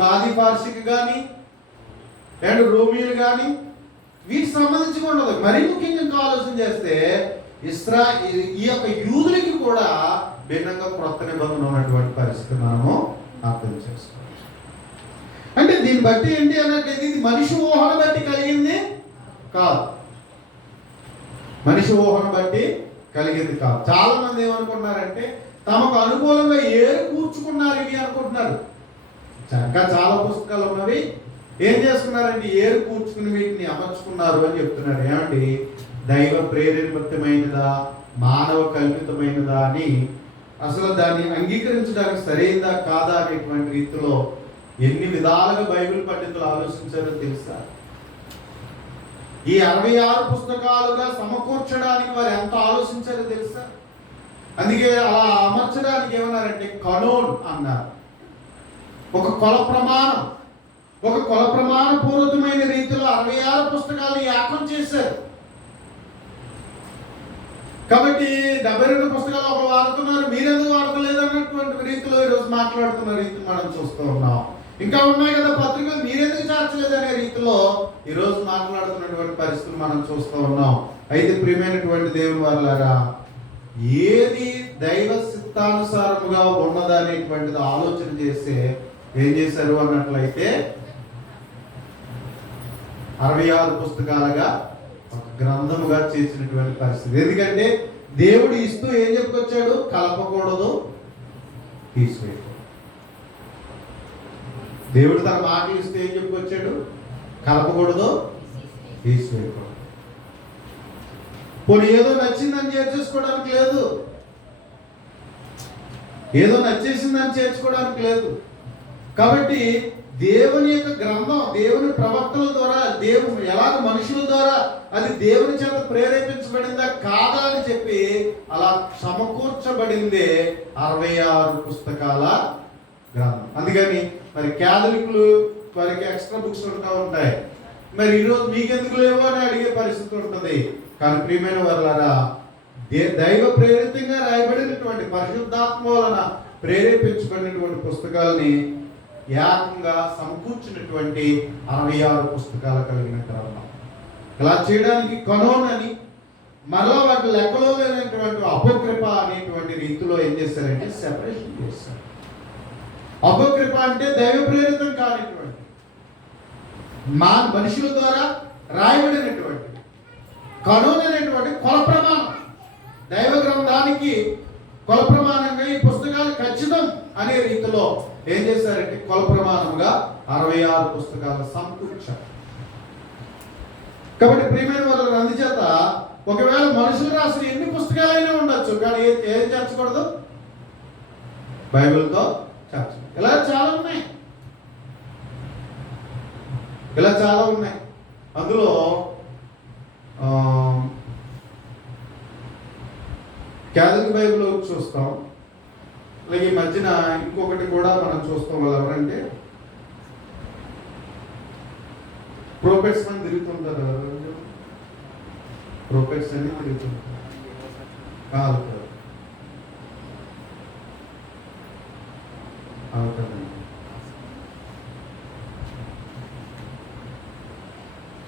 మాది పార్సిక్ కానీ అండ్ రోమియోలు కానీ వీటికి సంబంధించి ఉండదు. మరీ ముఖ్యంగా ఇంకా ఆలోచన చేస్తే ఈ యొక్క యూదులకి కూడా భిన్నంగా క్రొత్త నిబంధన ఉన్నటువంటి పరిస్థితి మనము అర్థం చేసుకోవచ్చు. అంటే దీన్ని బట్టి ఏంటి అన్నట్లయితే ఇది మనిషి ఊహను బట్టి కలిగింది కాదు, మనిషి ఊహను బట్టి కలిగింది కాదు. చాలా మంది ఏమనుకుంటున్నారంటే తమకు అనుకూలంగా ఏరు కూర్చుకున్నారు ఇవి అనుకుంటున్నారు. ఇంకా చాలా పుస్తకాలు ఉన్నవి ఏం చేసుకున్నారండి? ఏరు కూర్చుకుని వీటిని అమర్చుకున్నారు అని చెప్తున్నారు. ఏమండి దైవ ప్రేరేపితమైనదా మానవ కల్పితమైనదా అని అసలు దాన్ని అంగీకరించడానికి సరైనదా కాదా అనేటువంటి రీతిలో ఎన్ని విధాలుగా బైబిల్ పండితులు ఆలోచించారో తెలుసా? ఈ 66 పుస్తకాలుగా సమకూర్చడానికి వారు ఎంత ఆలోచించారో తెలుసా? అందుకే అలా అమర్చడానికి ఏమన్నారంటే కనోన్ అన్నారు. ఒక కొల ప్రమాణం, ఒక కొల ప్రమాణపూర్వకమైన రీతిలో 66 పుస్తకాలు ఏకం చేశారు. కాబట్టి 72 పుస్తకాలు ఒకరు వాడుతున్నారు, మీరెందుకు వాడతలేదు అన్నటువంటి రీతిలో ఈరోజు మాట్లాడుతున్న రీతి మనం చూస్తూ ఉన్నాం. ఇంకా ఉన్నాయి కదా పత్రికలు, మీరెందుకు చేర్చలేదు అనే రీతిలో ఈరోజు మాట్లాడుతున్నటువంటి పరిస్థితులు మనం చూస్తూ ఉన్నాం. అయితే ప్రియమైనటువంటి దేవుని వారలారా, ఏది దైవ చిత్తానుసారముగా ఉన్నదనేటువంటిది ఆలోచన చేస్తే ఏం చేశారు అన్నట్లయితే 66 పుస్తకాలుగా ఒక గ్రంథముగా చేసినటువంటి పరిస్థితి. ఎందుకంటే దేవుడు ఇస్తూ ఏం చెప్పుకొచ్చాడు? కలపకూడదు, తీసివేయకూడదు. దేవుడు తన మాటలు ఇస్తే ఏం చెప్పుకొచ్చాడు? కలపకూడదు, తీసివేయకూడదు. పోనీ ఏదో నచ్చిందని చేర్చేసుకోవడానికి లేదు, ఏదో నచ్చేసిందని చేర్చుకోవడానికి లేదు. కాబట్టి దేవుని యొక్క గ్రంథం దేవుని ప్రవక్తల ద్వారా, దేవుని ఎలాగ మనుషుల ద్వారా అది దేవుని చేత ప్రేరేపించబడిందా కాదా అని చెప్పి అలా సమకూర్చబడిందే 66 పుస్తకాల గ్రంథం. అందుకని మరి క్యాథలిక్లు వారికి ఎక్స్ట్రా బుక్స్ ఉంటాయి, మరి ఈరోజు మీకెందుకు లేవో అని అడిగే పరిస్థితి ఉంటుంది. కానీ ప్రియమైన వారలారా, దైవ ప్రేరితంగా రాయబడినటువంటి పరిశుద్ధాత్మ వలన ప్రేరేపించబడినటువంటి పుస్తకాలని ఏకంగా సమకూర్చినటువంటి 66 పుస్తకాలు కలిగిన గ్రంథం. ఇలా చేయడానికి కనోన్ అని, మరలా వాటి లెక్కలో లేనటువంటి అపోక్రిఫ అనేటువంటి రీతిలో ఏం చేశారంటే సెపరేషన్ చేశారు. అపోక్రిఫ అంటే దైవ ప్రేరితం కానిటువంటి, మనుషుల ద్వారా రాయబడినటువంటి, కనోన్ అనేటువంటి కొల ప్రమాణం, దైవ గ్రంథానికి కొల ప్రమాణంగా ఈ పుస్తకాలు ఖచ్చితం అనే రీతిలో ఏం చేశారంటే కొల ప్రమాణంగా 66 పుస్తకాలు సమకూర్చారు. కాబట్టి ప్రియమైన వాళ్ళ అందుచేత ఒకవేళ మనుషులు రాసిన ఎన్ని పుస్తకాలైనా ఉండొచ్చు, కానీ ఏం చేర్చకూడదు? బైబిల్తో చేర్చకూడదు. ఇలా చాలా ఉన్నాయి, ఇలా చాలా ఉన్నాయి. అందులో క్యాథలిక్ బైబిల్ చూస్తాం. అలాగే ఈ మధ్యన ఇంకొకటి కూడా మనం చూస్తాం. వాళ్ళు ఎవరంటే ప్రోఫెట్స్ అని తిరుగుతుంటారు. ప్రోఫెట్స్ అని తిరుగుతుంటారు.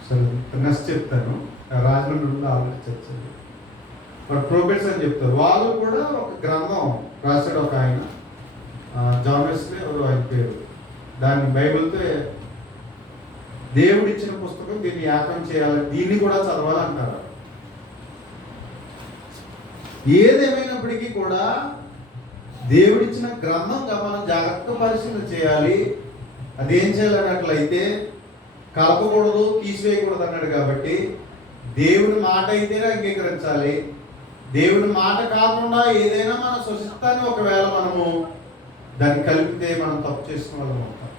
సరే నెక్స్ట్ చెప్తాను. రాజమండ్రిలో ఆల్రెడీ చర్చలు బట్ ప్రోఫెట్స్ అని చెప్తారు. వాళ్ళు కూడా ఒక గ్రంథం రాశాడు ఒక ఆయన, జాన్ వెస్లీ ఎవరు ఆయన పేరు. దాన్ని బైబిల్తో దేవుడిచ్చిన పుస్తకం, దీన్ని ఏకం చేయాలి, దీన్ని కూడా చదవాలంటారు. ఏదేమైనప్పటికీ కూడా దేవుడిచ్చిన గ్రంథంగా మనం జాగ్రత్త పరిశీలన చేయాలి. అదేం చేయాలన్నట్లయితే కలపకూడదు, తీసివేయకూడదు అన్నాడు. కాబట్టి దేవుని మాట అయితేనే అంగీకరించాలి. దేవుని మాట కాకుండా ఏదైనా మన స్వచిత్తాన్ని ఒకవేళ మనము దాన్ని కలిపితే మనం తప్పు చేసిన వాళ్ళం అవుతాం.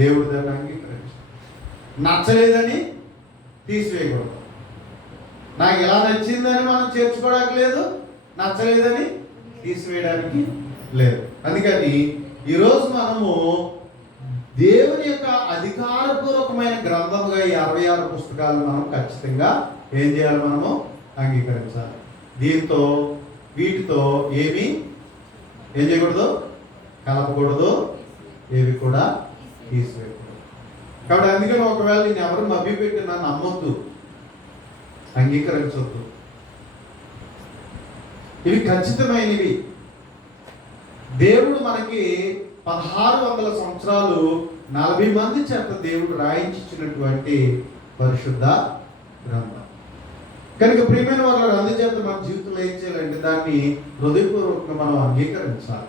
దేవుడు దాన్ని అంగీకరించాలి. నచ్చలేదని తీసివేయకూడదు. నాకు ఎలా నచ్చిందని మనం చేర్చుకోవడానికి లేదు, నచ్చలేదని తీసివేయడానికి లేదు. అందుకని ఈరోజు మనము దేవుని యొక్క అధికారపూర్వకమైన గ్రంథముగా ఈ 66 పుస్తకాలు మనం ఖచ్చితంగా ఏం చేయాలి? మనము అంగీకరించాలి. దీంతో వీటితో ఏం చేయకూడదు? కలపకూడదు, ఏవి కూడా తీసివేయకూడదు. కాబట్టి అందుకని ఒకవేళ నేను ఎవరు మభ్యపెట్టి నన్ను నమ్మొద్దు, అంగీకరించొద్దు. ఇవి ఖచ్చితమైనవి. దేవుడు మనకి 1600 సంవత్సరాలు 40 మంది చేత దేవుడు రాయించినటువంటి పరిశుద్ధ గ్రంథం. కనుక ప్రియమైన వాళ్ళ అందుచేత మన జీవితంలో ఏం చేయాలంటే దాన్ని హృదయపూర్వకంగా మనం అంగీకరించాలి.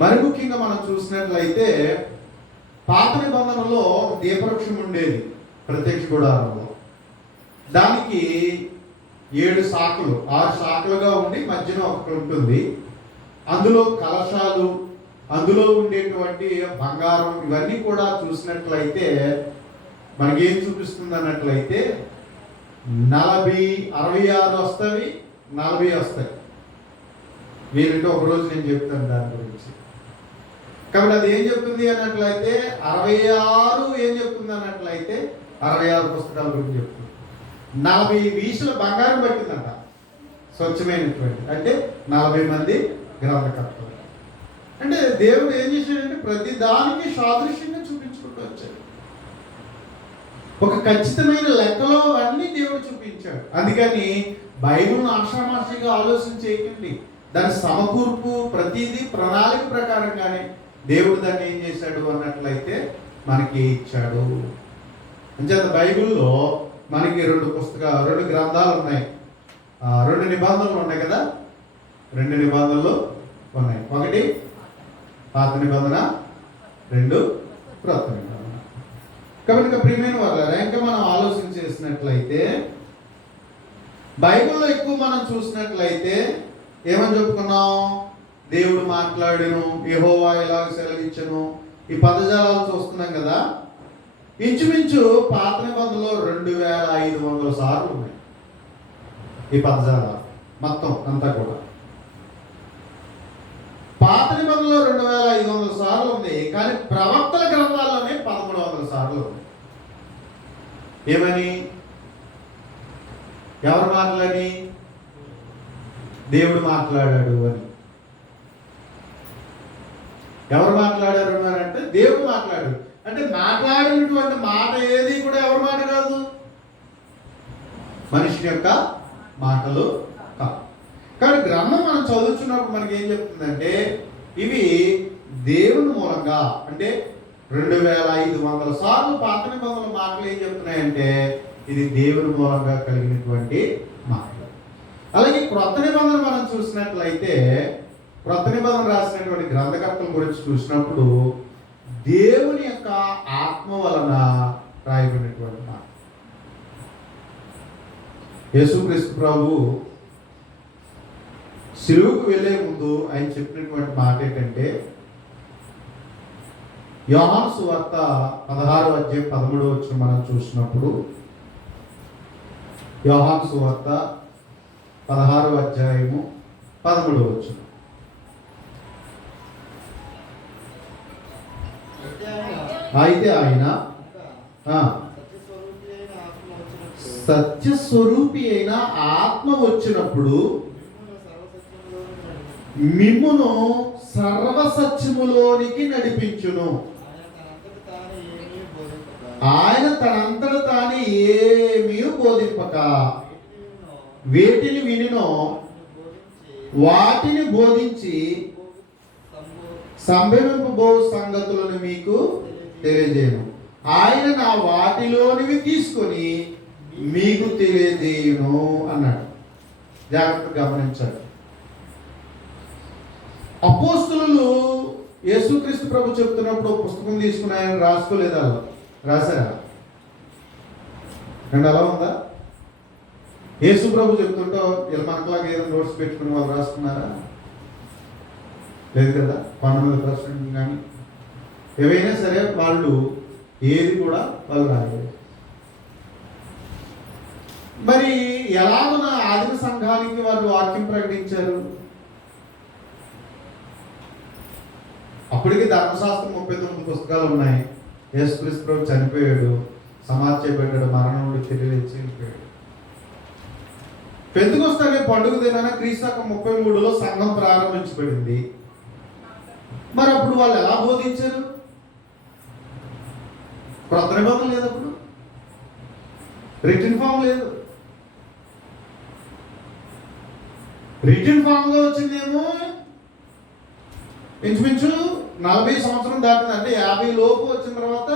మరి ముఖ్యంగా మనం చూసినట్లయితే పాత నిబంధనలో దీపవృక్షం ఉండేది ప్రత్యక్ష గుడారంలో. దానికి 7 శాఖలు 6 శాఖలుగా ఉండి మధ్యన ఒకటి ఉంటుంది. అందులో కలశాలు, అందులో ఉండేటువంటి బంగారం, ఇవన్నీ కూడా చూసినట్లయితే మనకేం చూపిస్తుంది అన్నట్లయితే 40, 66 వస్తాయి, 40 వస్తాయి. వీళ్ళంటే ఒకరోజు నేను చెప్తాను దాని గురించి. కాబట్టి అది ఏం చెప్తుంది అన్నట్లయితే 66 ఏం చెప్తుంది అన్నట్లయితే 66 పుస్తకాల గురించి చెప్తుంది. 40 వీసుల బంగారం పట్టిందంట స్వచ్ఛమైనటువంటి, అంటే 40 మంది గ్రంథకర్తలు. అంటే దేవుడు ఏం చేశాడంటే ప్రతి దానికి సాదృశ్యంగా చూపించుకుంటూ వచ్చాడు. ఒక ఖచ్చితమైన లెక్కలో అన్ని దేవుడు చూపించాడు. అందుకని బైబిల్ను ఆషామాషిగా ఆలోచన చేయకండి. దాని సమకూర్పు ప్రతిదీ ప్రణాళిక ప్రకారంగానే దేవుడు దాన్ని ఏం చేశాడు అన్నట్లయితే మనకి ఇచ్చాడు. అంచేత బైబిల్లో మనకి 2 గ్రంథాలు ఉన్నాయి, 2 నిబంధనలు ఉన్నాయి కదా, 2 నిబంధనలు ఉన్నాయి. ఒకటి పాత నిబంధన, 2 క్రొత్త నిబంధన. కాబట్టి ఇంకా ప్రియమైన వాళ్ళారా, ఇంకా మనం ఆలోచన చేసినట్లయితే బైబిల్లో ఎక్కువ మనం చూసినట్లయితే ఏమని చెప్పుకున్నాం? దేవుడు మాట్లాడెను, యెహోవా ఎలాగ సెలవిచ్చెను, ఈ పదజాలాలు చూస్తున్నాం కదా. ఇంచుమించు పాత నిబంధనలో 2500 సార్లు ఉన్నాయి ఈ పదజాలాలు మొత్తం అంతా కూడా. పాత నిబంధనలో 2500 సార్లు ఉంది, కానీ ప్రవక్తల గ్రంథాల్లోనే 1300 సార్లు ఉంది. ఏమని? ఎవరు మాట్లాడి? దేవుడు మాట్లాడాడు అని. ఎవరు మాట్లాడారు అని అంటే దేవుడు మాట్లాడాడు. అంటే మాట్లాడినటువంటి మాట ఏది కూడా ఎవరి మాట కాదు, మనిషి యొక్క మాటలు కాదు. కానీ గ్రంథం మనం చదువుతున్నప్పుడు మనకి ఏం చెప్తుందంటే ఇవి దేవుని మూలంగా, అంటే 2500 సార్లు పాత నిబంధనల మాటలు ఏం చెప్తున్నాయంటే ఇది దేవుని మూలంగా కలిగినటువంటి మాటలు. అలాగే క్రొత్త నిబంధన మనం చూసినట్లయితే క్రొత్త నిబంధన రాసినటువంటి గ్రంథకర్తల గురించి చూసినప్పుడు దేవుని యొక్క ఆత్మ వలన రాయబడినటువంటి మాట. యేసుక్రీస్తు ప్రభు సిలువకు వెళ్ళే ముందు ఆయన చెప్పినటువంటి మాట ఏంటంటే, యోహాను సువార్త 16వ అధ్యాయం 13వ వచనం మనం చూసినప్పుడు, యోహాను సువార్త 16వ అధ్యాయము 13వ వచనం. అయితే ఆయన సత్యస్వరూపి అయిన ఆత్మ వచ్చినప్పుడు మిమ్మును సర్వసత్యములోనికి నడిపించును. ఆయన తనంతట తాను ఏమీ బోధింపక వేటిని వినినో వాటిని బోధించి సంభవింపబో సంగతులను మీకు తెలియజేయను. ఆయన నా వాటిలోనివి తీసుకొని మీకు తెలియజేయును అన్నాడు. జాగ్రత్తగా గమనించాలి. అపోస్తలులు యేసుక్రీస్తు ప్రభు చెప్తున్నప్పుడు పుస్తకం తీసుకుని ఆయన రాసుకోలేదా? రాశారా? అండ్ అలా ఉందా? యేసు ప్రభు చెప్తుంటో ఇలా మనకులాగా ఏదో నోట్స్ పెట్టుకుని వాళ్ళు రాసుకున్నారా? లేదు కదా. 19% కానీ ఏవైనా సరే వాళ్ళు ఏది కూడా వాళ్ళు రాయలేదు. మరి ఎలాగున ఆదిమ సంఘానికి వారు వాక్యం ప్రకటించారు? అప్పటికి ధర్మశాస్త్రం 39 పుస్తకాలు ఉన్నాయి. యేసుక్రీస్తు ప్రభు చనిపోయాడు, సమాధి చేయబడ్డాడు, మరణం నుండి తిరిగి లేచి వెళ్ళిపోయాడు. పెంతెకొస్తు అనే పండుగ దినాన క్రీస్తు 33లో సంఘం ప్రారంభించబడింది. మరి అప్పుడు వాళ్ళు ఎలా బోధించారు? క్రొత్త నిబంధన లేదు, అప్పుడు రిటన్ ఫామ్ లేదు. రిటన్ ఫామ్ గా వచ్చిందేమో ఇంచుమించు 40 సంవత్సరం దాటింది. అంటే 50 లోపు వచ్చిన తర్వాత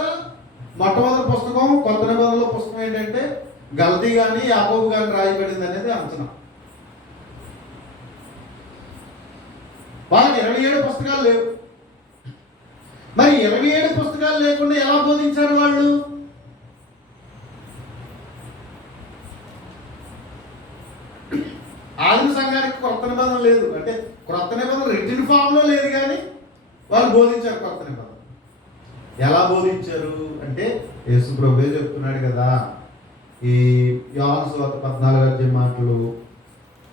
మొట్టమొదటి పుస్తకం కొత్త నిబంధనల పుస్తకం ఏంటంటే గల్తీ కానీ యాకోబు కానీ రాయబడింది అనేది అంచనా. వాళ్ళకి 27 పుస్తకాలు లేవు. మరి 27 పుస్తకాలు లేకుండా ఎలా బోధించారు వాళ్ళు? ఆదిమ సంఘానికి క్రొత్త నిబంధన లేదు. అంటే క్రొత్త నిబంధన రిటన్ ఫామ్ లో లేదు, కానీ వాళ్ళు బోధించారు కొత్త నిబంధన. ఎలా బోధించారు అంటే యేసు ప్రభువే చెప్తున్నాడు కదా, ఈ యోహాను సువార్త 14వ అధ్యాయం మాటలు,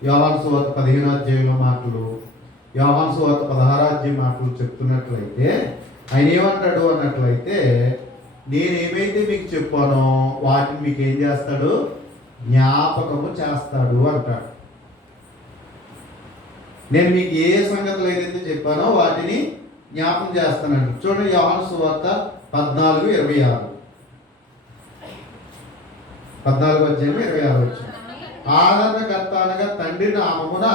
యోహాను సువార్త 15వ అధ్యాయంలో మాటలు, యోహాను సువార్త 16వ అధ్యాయం మాటలు చెప్తున్నట్లయితే ఆయన ఏమంటాడు అన్నట్లయితే, నేనేమైతే మీకు చెప్పానో వాటిని మీకు ఏం చేస్తాడు, జ్ఞాపకము చేస్తాడు అంటాడు. నేను మీకు ఏ సంగతులు ఏదైతే చెప్పానో వాటిని జ్ఞాపకం చేస్తానండి. చూడండి యోహాను సువార్త 14:26, 14:26. ఆదరణకర్త అనగా తండ్రి నామమున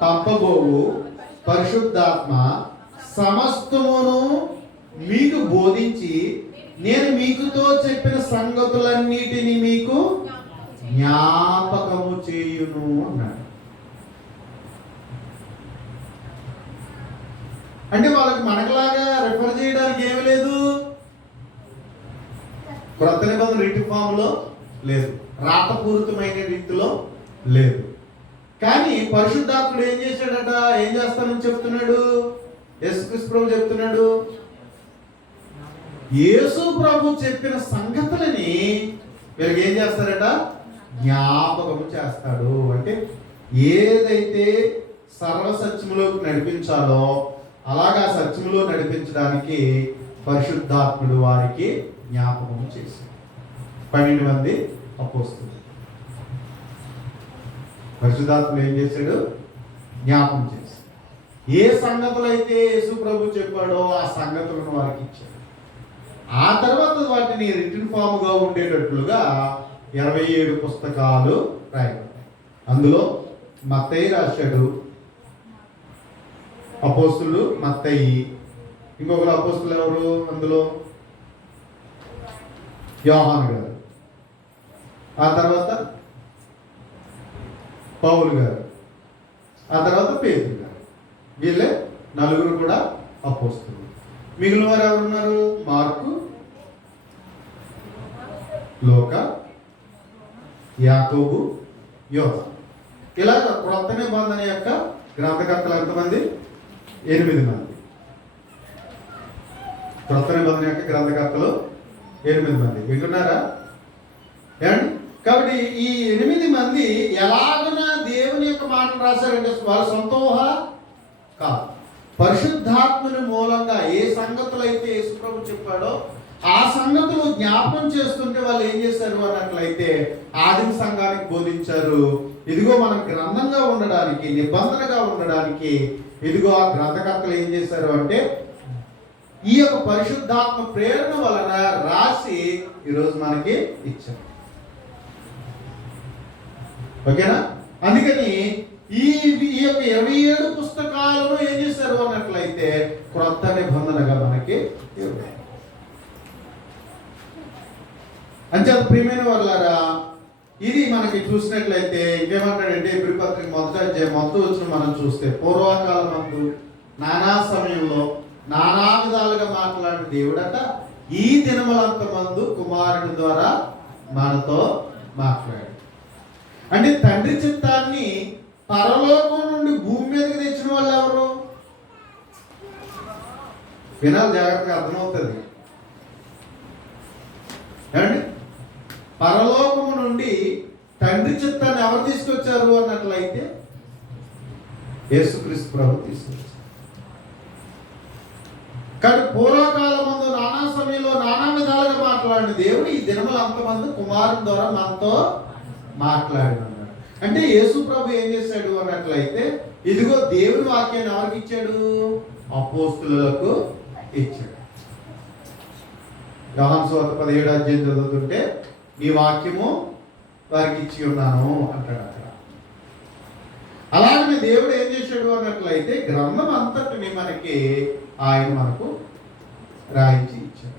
పంపబోవు పరిశుద్ధాత్మ సమస్తమును మీకు బోధించి నేను మీకుతో చెప్పిన సంగతులన్నిటిని మీకు జ్ఞాపకము చేయును అన్నాడు. అంటే వాళ్ళకి మనకులాగా రిఫర్ చేయడానికి ఏమి లేదు, క్రొత్త నిబంధన రిటన్ ఫామ్లో లేదు, రాతపూరితమైన రీతిలో లేదు. కానీ పరిశుద్ధాత్ముడు ఏం చేశాడట, ఏం చేస్తానని చెప్తున్నాడు, యేసుక్రీస్తు ప్రభు చెప్తున్నాడు, యేసు ప్రభు చెప్పిన సంగతులని వీళ్ళకి ఏం చేస్తారట, జ్ఞాపకము చేస్తాడు. అంటే ఏదైతే సర్వసత్యములోకి నడిపించాలో అలాగా సత్యములో నడిపించడానికి పరిశుద్ధాత్ముడు వారికి జ్ఞాపకము చేశాడు. 12 మంది అపోస్తలులు పరిశుద్ధాత్ముడు ఏం చేశాడు, జ్ఞాపకం చేశాడు. ఏ సంగతులు అయితే యేసు ప్రభు చెప్పాడో ఆ సంగతులను వారికి ఇచ్చాడు. ఆ తర్వాత వాటిని రిటన్ ఫామ్గా ఉండేటట్లుగా 27 పుస్తకాలు రాయబడ్డాయి. అందులో మత్తయి రాశాడు, అపోస్తులు మత్తయి. ఇంకొకరు అపోస్తులు ఎవరు అందులో, యోహాను గారు, ఆ తర్వాత పౌలు గారు, ఆ తర్వాత పేతురు గారు. వీళ్ళే 4 కూడా అపోస్తులు. మిగిలిన వారు ఎవరున్నారు, మార్కు, లోక, యాకోబు, యోహాను. ఇలా క్రొత్త నిబంధన యొక్క గ్రంథకర్తలు ఎంతమంది, 8 మంది. క్రొత్త నిబంధన యొక్క గ్రంథకర్తలు 8 మంది. వింటున్నారా ఏమండి? కాబట్టి ఈ 8 మంది ఎలాగున దేవుని యొక్క మాటలు రాశారంటే వాళ్ళ సొంత ఊహ కాదు, పరిశుద్ధాత్మని మూలంగా ఏ సంగతులు అయితే యేసుప్రభు చెప్పాడో ఆ సంగతులు జ్ఞాపకం చేస్తుంటే వాళ్ళు ఏం చేశారు అన్నట్లయితే ఆదిమ సంఘానికి బోధించారు. ఇదిగో మనం గ్రంథంగా ఉండడానికి, నిబంధనగా ఉండడానికి ఇదిగో ఆ గ్రంథకర్తలు ఏం చేశారు అంటే ఈ యొక్క పరిశుద్ధాత్మ ప్రేరణ వలన రాసి ఈరోజు మనకి ఇచ్చారు. ఓకేనా? అందుకని ఈ యొక్క 27 పుస్తకాలను ఏం చేశారు అన్నట్లయితే క్రొత్త నిబంధనగా మనకి ఇవ్వలేదు. అంచేత ప్రియమైన వాళ్ళారా, ఇది మనకి చూసినట్లయితే ఇంకేమంటాడంటే ఎబ్రీ పత్రిక 1వ అధ్యాయం 1వ వచనం మనం చూస్తే, పూర్వకాలమందు నానా సమయంలో నానా విధాలుగా మాట్లాడిన దేవుడట ఈ దినములంతమందు కుమారుని ద్వారా మనతో మాట్లాడు. అంటే తండ్రి చిత్తాన్ని పరలోకం నుండి భూమి మీదకి తెచ్చిన వాళ్ళు ఎవరు? వినాలి, జాగ్రత్తగా అర్థమవుతుంది. ఏమండి, పరలోకము నుండి తండ్రి చిత్తాన్ని ఎవరు తీసుకొచ్చారు అన్నట్లయితే యేసుక్రీస్తు ప్రభు తీసుకొచ్చారు. కానీ పూర్వకాలమందు నానా సమయంలో నానా విధాలుగా మాట్లాడిన దేవుడు ఈ దినములు అంతమంది కుమారుని ద్వారా మనతో మాట్లాడినాడు. అంటే యేసు ప్రభు ఏం చేశాడు అన్నట్లయితే ఇదిగో దేవుని వాక్యాన్ని ఎవరికి ఇచ్చాడు? అపోస్తులకు ఇచ్చాడు. యోహాను సువార్త 17వ అధ్యాయం చదువుతుంటే ఈ వాక్యము వారికి ఇచ్చి ఉన్నాను అంటాడు అక్కడ. అలాగే దేవుడు ఏం చేశాడు అన్నట్లయితే గ్రంథం అంతటిని మనకి ఆయన మనకు రాయించి ఇచ్చాడు.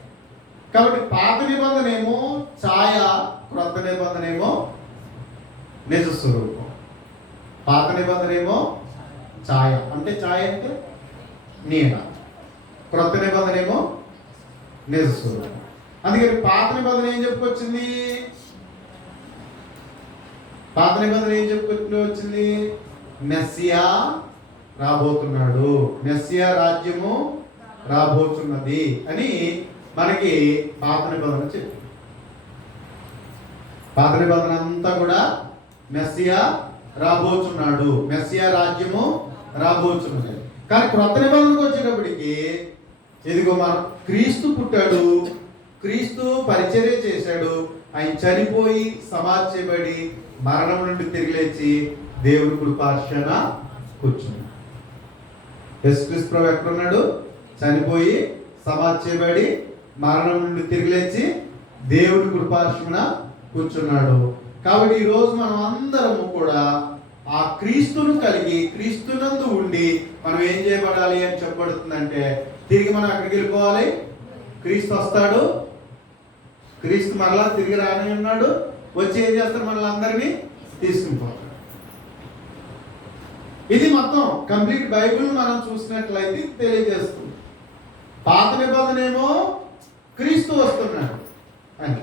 కాబట్టి పాత నిబంధన ఏమో ఛాయ, క్రొత్త నిబంధన ఏమో నిజ స్వరూపం. పాత నిబంధన ఏమో ఛాయ, అంటే ఛాయ అంటే నీడ. క్రొత్త నిబంధన ఏమో నిజ స్వరూపం. అందుకని పాత నిబంధన ఏం చెప్పుకొచ్చింది? పాత నిబంధన ఏం చెప్పుకొచ్చింది? మెస్సియా రాబోతున్నాడు, మెస్సియా రాజ్యము రాబోతున్నది అని మనకి పాత నిబంధన చెప్పింది. పాత నిబంధన అంతా కూడా మెస్సియా రాబోచున్నాడు, మెస్సియా రాజ్యము రాబోచున్నది. కానీ క్రొత్త నిబంధనకు వచ్చేటప్పటికి ఇదిగో మన క్రీస్తు పుట్టాడు, క్రీస్తు పరిచర్య చేశాడు, ఆయన చనిపోయి సమాధి చేయబడి మరణం నుండి తిరిగి లేచి దేవుడి కుడి పార్శ్వన కూర్చున్నాడు. యేసుక్రీస్తు ప్రభు ఎక్కడున్నాడు? చనిపోయి సమాధి చేయబడి మరణం నుండి తిరిగి లేచి దేవుడి కుడి పార్శ్వన కూర్చున్నాడు. కాబట్టి ఈరోజు మనం అందరము కూడా ఆ క్రీస్తును కలిగి క్రీస్తునందు ఉండి మనం ఏం చేయబడాలి అని చెప్పబడుతుందంటే, తిరిగి మనం అక్కడికి వెళ్ళిపోవాలి. క్రీస్తు వస్తాడు, క్రీస్తు మరలా తిరిగి రాని ఉన్నాడు, వచ్చి ఏం చేస్తాడు? మనల్ని అందరినీ తీసుకుని పోతాడు. ఇది మొత్తం కంప్లీట్ బైబిల్ మనం చూసినట్లయితే తెలియజేస్తుంది. పాత నిబంధన ఏమో క్రీస్తు వస్తున్నాడు అని,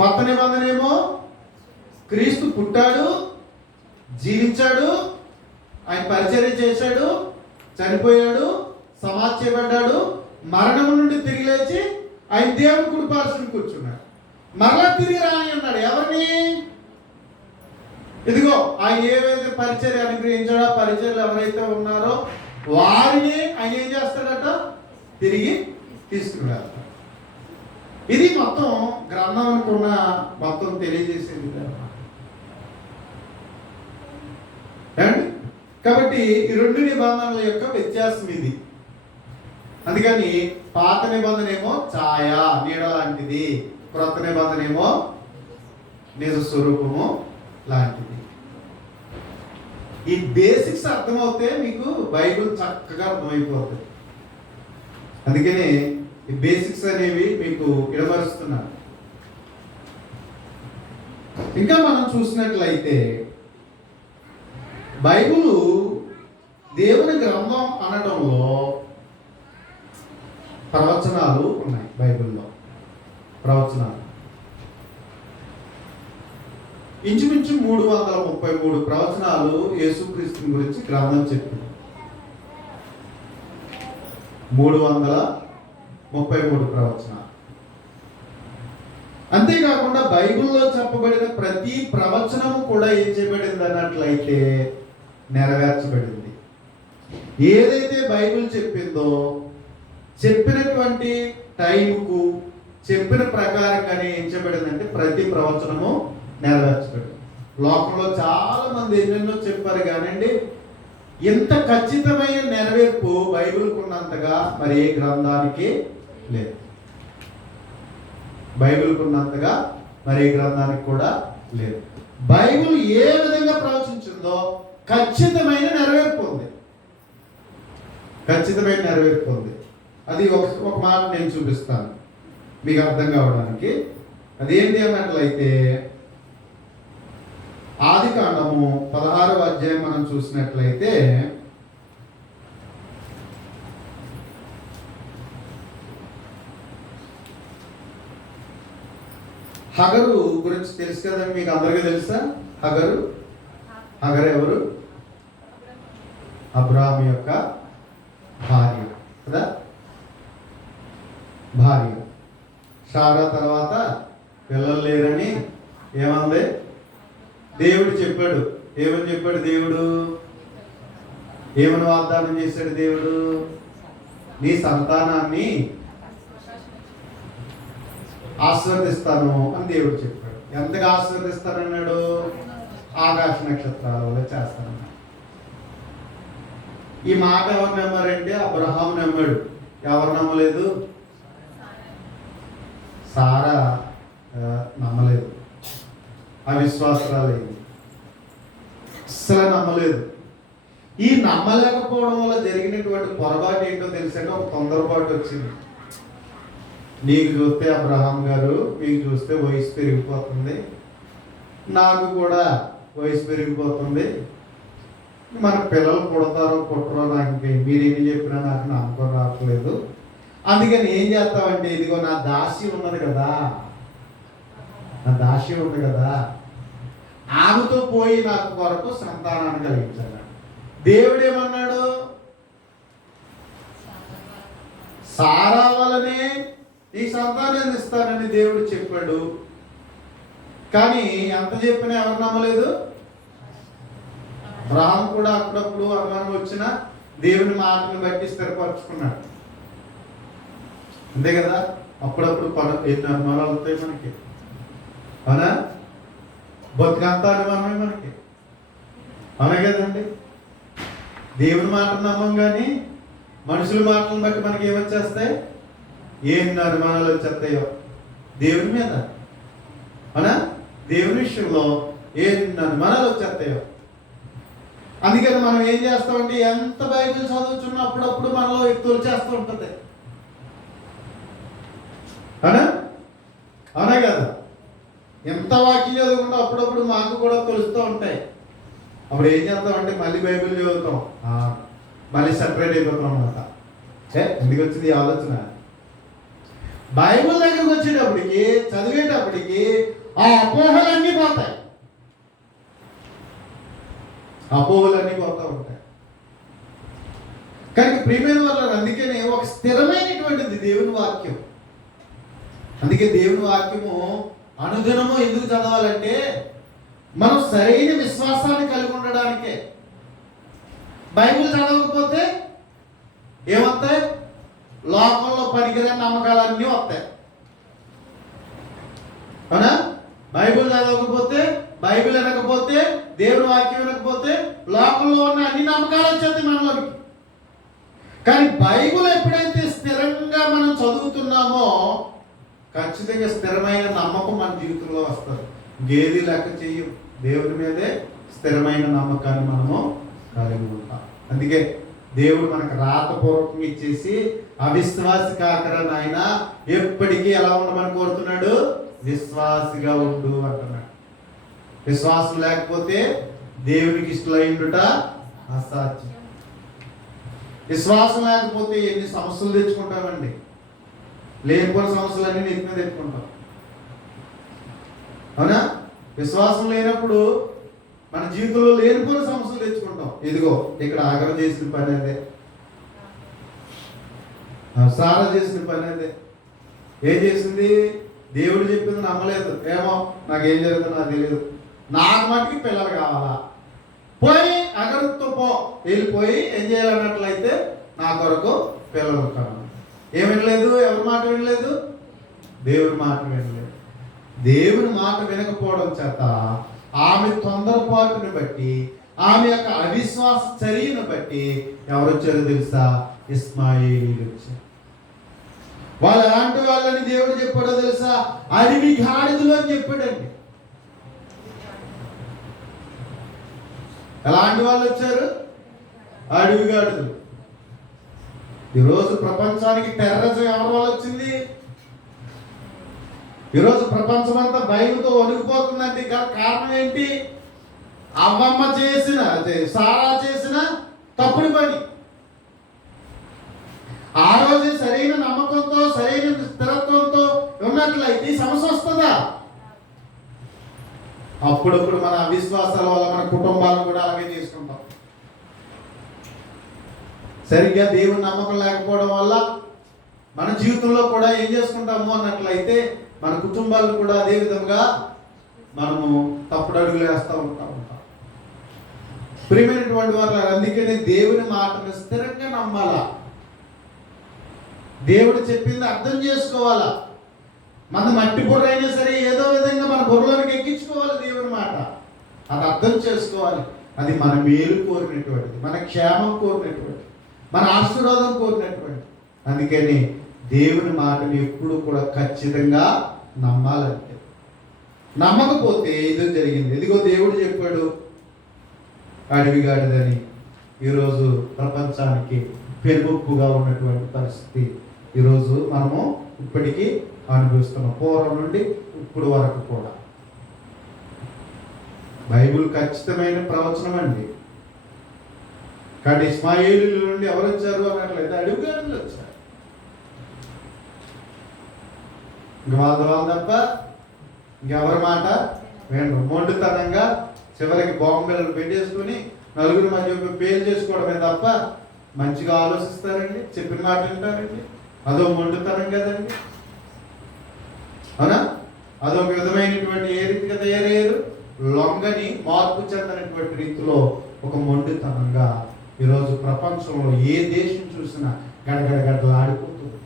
కొత్త నిబంధన ఏమో క్రీస్తు పుట్టాడు, జీవించాడు, ఆయన పరిచర్య చేశాడు, చనిపోయాడు, సమాధి చేయబడ్డాడు, మరణం నుండి తిరిగి లేచి ఆయన దేవుని కుడి పార్శ్వన కూర్చున్నాడు. మరలా తిరిగి రాని అన్నాడు. ఎవరిని? ఇదిగో ఆయన ఏవైతే పరిచర్య అనుగ్రహించాడో ఆ పరిచర్యలు ఎవరైతే ఉన్నారో వారిని ఆయన ఏం చేస్తాడట? తిరిగి తీసుకుని వెళ్తాడు. ఇది మొత్తం గ్రంథం అనుకున్న మొత్తం తెలియజేసేది. కాబట్టి ఈ రెండు నిబంధనల యొక్క వ్యత్యాసం ఇది. అందుకని పాత నిబంధన ఏమో ఛాయ, నీడ లాంటిది, క్రొత్త నిబంధన ఏమో నిజ స్వరూపము లాంటిది. ఈ బేసిక్స్ అర్థమవుతే మీకు బైబిల్ చక్కగా అర్థమైపోతుంది. అందుకనే ఈ బేసిక్స్ అనేవి మీకు ఇడమరుస్తున్నాను. ఇంకా మనం చూసినట్లయితే బైబిల్ దేవుని గ్రంథం అనడంలో ప్రవచనాలు ఉన్నాయి. బైబిల్లో ప్రవచనాలు ఇంచుమించు 333 ప్రవచనాలు యేసుక్రీస్తు గురించి గ్రంథం చెప్పింది. 333 ప్రవచనాలు. అంతేకాకుండా బైబిల్లో చెప్పబడిన ప్రతి ప్రవచనము కూడా ఏం చేయబడింది అన్నట్లయితే నెరవేర్చబడింది. ఏదైతే బైబిల్ చెప్పిందో చెప్పినటువంటి టైంకు చెప్పిన ప్రకారంగానే ఏం చేయబడిందంటే ప్రతి ప్రవచనము నెరవేర్చబడింది. లోకంలో చాలా మంది ఎన్నెన్నో చెప్పారు కానండి, ఇంత ఖచ్చితమైన నెరవేర్పు బైబిల్కు ఉన్నంతగా మరి ఏ గ్రంథానికి లేదు. బైబిల్కు ఉన్నంతగా మరి ఏ గ్రంథానికి కూడా లేదు. బైబిల్ ఏ విధంగా ప్రవచించిందో ఖచ్చితమైన నెరవేర్పు ఉంది. ఖచ్చితమైన నెరవేర్పు ఉంది. అది ఒక మాట నేను చూపిస్తాను మీకు అర్థం కావడానికి. అదేంటి అన్నట్లయితే ఆదికాండము 16వ అధ్యాయం మనం చూసినట్లయితే హగరు గురించి తెలుసు కదండి, మీకు అందరికీ తెలుసా? హగరు ఎవరు? అబ్రాహాము యొక్క భార్య కదా. భార్య సారా తర్వాత పిల్లలు లేరని ఏమంది? దేవుడు చెప్పాడు. ఏమని చెప్పాడు దేవుడు? ఏమని వాగ్దానం చేశాడు దేవుడు? నీ సంతానాన్ని ఆశీర్వదిస్తాను అని దేవుడు చెప్పాడు. ఎంతగా ఆశీర్వదిస్తానన్నాడు? ఆకాశ నక్షత్రాల వల్ల చేస్తానన్నాడు. ఈ మాట ఎవరు నమ్మారంటే అబ్రహాము నమ్మాడు. ఎవరు నమ్మలేదు? సారా నమ్మలేదు. అవిశ్వాసరాలేదు, అస్సలు నమ్మలేదు. ఈ నమ్మలేకపోవడం వల్ల జరిగినటువంటి పొరపాటు ఏంటో తెలుసంటే ఒక తొందరపాటు వచ్చింది. నీకు చూస్తే అబ్రహాం గారు, మీకు చూస్తే వయసు పెరిగిపోతుంది, నాకు కూడా వయసు పెరిగిపోతుంది, మన పిల్లలు పుడతారో పుట్టరో నాకు మీరేమి చెప్పినా నాకు నమ్మకం రావట్లేదు. అందుకని ఏం చేస్తామంటే, ఇదిగో నా దాసి ఉన్నది కదా, నా దాసి ఉంది కదా, ఆమెతో పోయి నాకు కొరకు సంతానాన్ని కలిగించాడు. దేవుడు ఏమన్నాడు? సారా వలనే ఈ సంతానాన్ని ఇస్తానని దేవుడు చెప్పాడు. కానీ ఎంత చెప్పినా ఎవరు నమ్మలేదు. అబ్రహాము కూడా అప్పుడప్పుడు అనుమానం వచ్చినా దేవుని మాటను బట్టి స్థిరపరచుకున్నాడు. అంతే కదా, అప్పుడప్పుడు ఎన్ని అనుమానాలు వస్తాయి మనకి, అవునా? బతుకంతా అనుమానమే మనకి, అవునా కదండి? దేవుని మాటను నమ్మం కానీ మనుషుల మాటలను బట్టి మనకి ఏమొచ్చేస్తాయి, ఎన్ని అనుమానాలు వచ్చేస్తాయో దేవుని మీద, అవునా? దేవుని విషయంలో ఎన్ని అనుమానాలు వచ్చేస్తాయో. అందుకని మనం ఏం చేస్తామంటే ఎంత బైబిల్ చదువుతున్నా అప్పుడప్పుడు మనలో వ్యక్తులు చేస్తూ ఉంటుంది, అవునా? అవునా కదా? ఎంత వాక్యం చదువుకుంటే అప్పుడప్పుడు మాకు కూడా తెలుస్తూ ఉంటాయి. అప్పుడు ఏం చేస్తామంటే మళ్ళీ బైబిల్ చదువుతాం, మళ్ళీ సెపరేట్ అయిపోతాం అన్నమాట. ఎందుకు వచ్చింది ఈ ఆలోచన? బైబిల్ దగ్గరకు వచ్చేటప్పటికి చదివేటప్పటికి ఆ అపోహలన్నీ పోతాయి, అపోహలన్నీ పోతూ ఉంటాయి. కానీ ప్రియమైన వాళ్ళని అందుకనే ఒక స్థిరమైనటువంటిది దేవుని వాక్యం. అందుకే దేవుని వాక్యము అనుదినము ఎందుకు చదవాలంటే మనం సరైన విశ్వాసాన్ని కలిగి ఉండడానికే. బైబిల్ చదవకపోతే ఏమవుతాయి? లోకంలో పనికిరాని నమ్మకాలన్నీ వస్తాయి, అవునా? బైబిల్ చదవకపోతే, బైబిల్ వినకపోతే, దేవుని వాక్యం వినకపోతే లోకంలో ఉన్న అన్ని నమ్మకాలు వచ్చేది మనలోకి. కానీ బైబిల్ ఎప్పుడైతే స్థిరంగా మనం చదువుతున్నామో ఖచ్చితంగా స్థిరమైన నమ్మకం మన జీవితంలో వస్తుంది. గేది లెక్క చెయ్యం, దేవుడి మీదే స్థిరమైన నమ్మకాన్ని మనము కలిగి ఉంటాం. అందుకే దేవుడు మనకు రాతపూర్వకంగా ఇచ్చేసి అవిశ్వాసి కాకరా నాయన ఎప్పటికీ ఎలా ఉండమని కోరుతున్నాడు, విశ్వాసిగా ఉండు అంటున్నాడు. విశ్వాసం లేకపోతే దేవునికి ఇష్టమైండుట అసాధ్యం. విశ్వాసం లేకపోతే ఎన్ని సమస్యలు తెచ్చుకుంటామండి, లేనిపోయిన సమస్యలన్నీ నెత్తి మీద తెచ్చుకుంటాం, అవునా? విశ్వాసం లేనప్పుడు మన జీవితంలో లేనిపోయిన సమస్యలు తెచ్చుకుంటాం. ఇదిగో ఇక్కడ ఆగర చేసిన పని అదే, సారా చేసిన పని అదే. ఏం చేసింది? దేవుడు చెప్పింది నమ్మలేదు. ఏమో నాకేం జరుగుతుందో నాకు తెలియదు, నాకు మటుకి పిల్లలు కావాలా, పోయి అగరుతో వెళ్ళిపోయి ఏం చేయాలన్నట్లయితే నా కొరకు పిల్లలు కావాలి. ఏం వినలేదు, ఎవరి మాట వినలేదు, దేవుని మాట వినలేదు. దేవుని మాట వినకపోవడం చేత ఆమె తొందరపాటును బట్టి, ఆమె యొక్క అవిశ్వాస చర్యను బట్టి ఎవరు వచ్చారో తెలుసా? ఇస్మాయిలీలు వచ్చారు. వాళ్ళు ఎలాంటి వాళ్ళని దేవుడు చెప్పాడో తెలుసా? అడవి గాడిదలు అని చెప్పాడండి. ఎలాంటి వాళ్ళు వచ్చారు? అడవి గాడిదలు. ఈరోజు ప్రపంచానికి టెర్రరిజం ఎవరి వల్ల వచ్చింది? ఈరోజు ప్రపంచం అంతా భయంతో వణికిపోతుందండి. కారణం ఏంటి? అవ్వమ్మ చేసిన, సారా చేసిన తప్పుడు పని. ఆ రోజు సరైన నమ్మకంతో, సరైన స్థిరత్వంతో ఉన్నట్లయితే సమస్య వస్తుందా? అప్పుడప్పుడు మన అవిశ్వాసాల వల్ల మన కుటుంబాలను కూడా అలాగే చేసుకుంటాం. సరిగ్గా దేవుని నమ్మకం లేకపోవడం వల్ల మన జీవితంలో కూడా ఏం చేసుకుంటాము అన్నట్లయితే మన కుటుంబాలను కూడా అదే విధంగా మనము తప్పుడు అడుగులు వేస్తూ ఉంటాం. ప్రియమైనటువంటి వాళ్ళు, అందుకనే దేవుని మాటను స్థిరంగా నమ్మాలా, దేవుడు చెప్పింది అర్థం చేసుకోవాలా. మన మట్టి బుర్ర అయినా సరే ఏదో విధంగా మన బుర్రలోనికి ఎక్కించుకోవాలి దేవుని మాట. అది అర్థం చేసుకోవాలి. అది మన మేలు కోరినటువంటిది, మన క్షేమం కోరినటువంటిది, మన ఆశీర్వాదం కోరినటువంటి. అందుకని దేవుని మాటని ఎప్పుడు కూడా ఖచ్చితంగా నమ్మాలంటే, నమ్మకపోతే ఏదో జరిగింది. ఇదిగో దేవుడు చెప్పాడు అడవిగాడిదని ఈరోజు ప్రపంచానికి పెరుగుప్పుగా ఉన్నటువంటి పరిస్థితి ఈరోజు మనము ఇప్పటికీ అనుభవిస్తున్నాం. పూర్వం నుండి ఇప్పుడు వరకు కూడా బైబిల్ ఖచ్చితమైన ప్రవచనం అండి. కానీ ఇస్మాయిలీల నుండి ఎవరు వచ్చారు అన్నట్లయితే అడవిగాడులు వచ్చారు. ఇంక వాళ్ళ తప్ప ఇంకెవరి మాట వేండు. మొండితనంగా చివరికి బాంబేలను పెట్టేసుకుని నలుగురి మధ్య పేరు చేసుకోవడమే తప్ప మంచిగా ఆలోచిస్తారండి, చెప్పిన మాట వింటారండి. అదో మొండితనం కదండి, అవునా? అదొక విధమైనటువంటి ఏ రీతిగా తయారయ్యారు, లొంగని మార్పు చెందనటువంటి రీతిలో ఒక మొండితనంగా ఈరోజు ప్రపంచంలో ఏ దేశం చూసినా గడగడగడలాడిపోతుంది,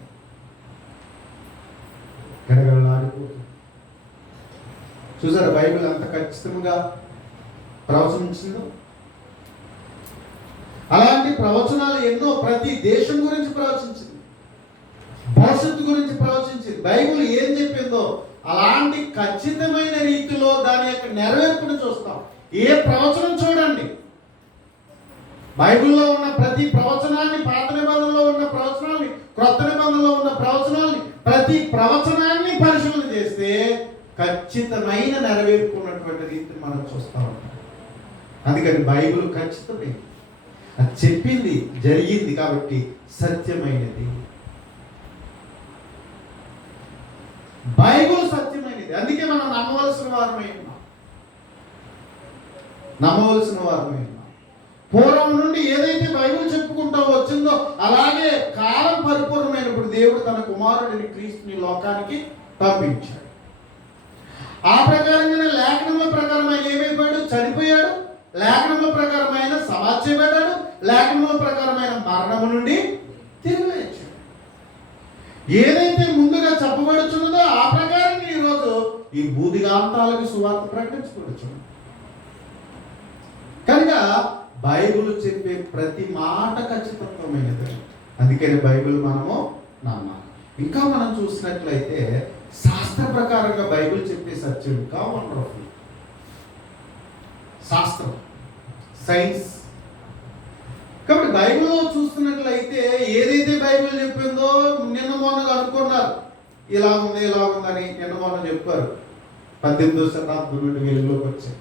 గడగడలాడిపోతుంది. చూసారా బైబిల్ అంత ఖచ్చితంగా ప్రవచనించిందో? అలాంటి ప్రవచనాలు ఎన్నో ప్రతి దేశం గురించి ప్రవచించింది, భవిష్యత్తు గురించి ప్రవచించింది. బైబిల్ ఏం చెప్పిందో అలాంటి ఖచ్చితమైన రీతిలో దాని యొక్క నెరవేర్పును చూస్తాం. ఏ ప్రవచనం చూడండి, బైబిల్లో ఉన్న ప్రతి ప్రవచనాన్ని, పాత నిబంధనలో ఉన్న ప్రవచనాన్ని, క్రొత్త నిబంధనలో ఉన్న ప్రవచనాన్ని, ప్రతి ప్రవచనాన్ని పరిశీలన చేస్తే ఖచ్చితమైన నెరవేర్పు ఉన్నటువంటి రీతిని మనం చూస్తూ ఉంటాం. అందుకని బైబిల్ ఖచ్చితమైనది, అది చెప్పింది జరిగింది కాబట్టి సత్యమైనది. బైబిల్ సత్యమైనది, అందుకే మనం నమ్మవలసిన వారమై ఉన్నాం, నమ్మవలసిన వారమై ఉన్నాం. పూర్వం నుండి ఏదైతే బైబిల్ చెప్పుకుంటూ వచ్చిందో అలాగే కాలం పరిపూర్ణమైనప్పుడు దేవుడు తన కుమారుడిని క్రీస్తుని లోకానికి పంపించాడు. ఆ ప్రకారంగానే లేఖనముల ప్రకారం ఆయన ఏమైపోయాడు, చనిపోయాడు. లేఖనముల ప్రకారం ఆయన సమాధి చేయబడ్డాడు. లేఖనముల ప్రకారం ఆయన మరణము నుండి తిరిగి లేచాడు. ఏదైతే ముందుగా చెప్పబడుచున్నదో ఆ ప్రకారంగా ఈరోజు ఈ భూదిగాంతాలకు సువార్త ప్రకటించబడుచున్నది. కనుక బైబిల్ చెప్పే ప్రతి మాట ఖచ్చితత్వమైనది. అందుకని బైబిల్ మనము నమ్మాలి. ఇంకా మనం చూసినట్లయితే శాస్త్ర ప్రకారంగా బైబిల్ చెప్పే సత్యం ఇంకా వండర్ఫుల్. శాస్త్రం, సైన్స్. కాబట్టి బైబిల్లో చూస్తున్నట్లయితే ఏదైతే బైబిల్ చెప్పిందో నిన్న మొన్న అనుకున్నారు ఇలా ఉంది ఇలా ఉందని, నిన్న మొన్న చెప్పారు. 18వ శతాబ్దం నుండి వెలుగులోకి వచ్చాయి.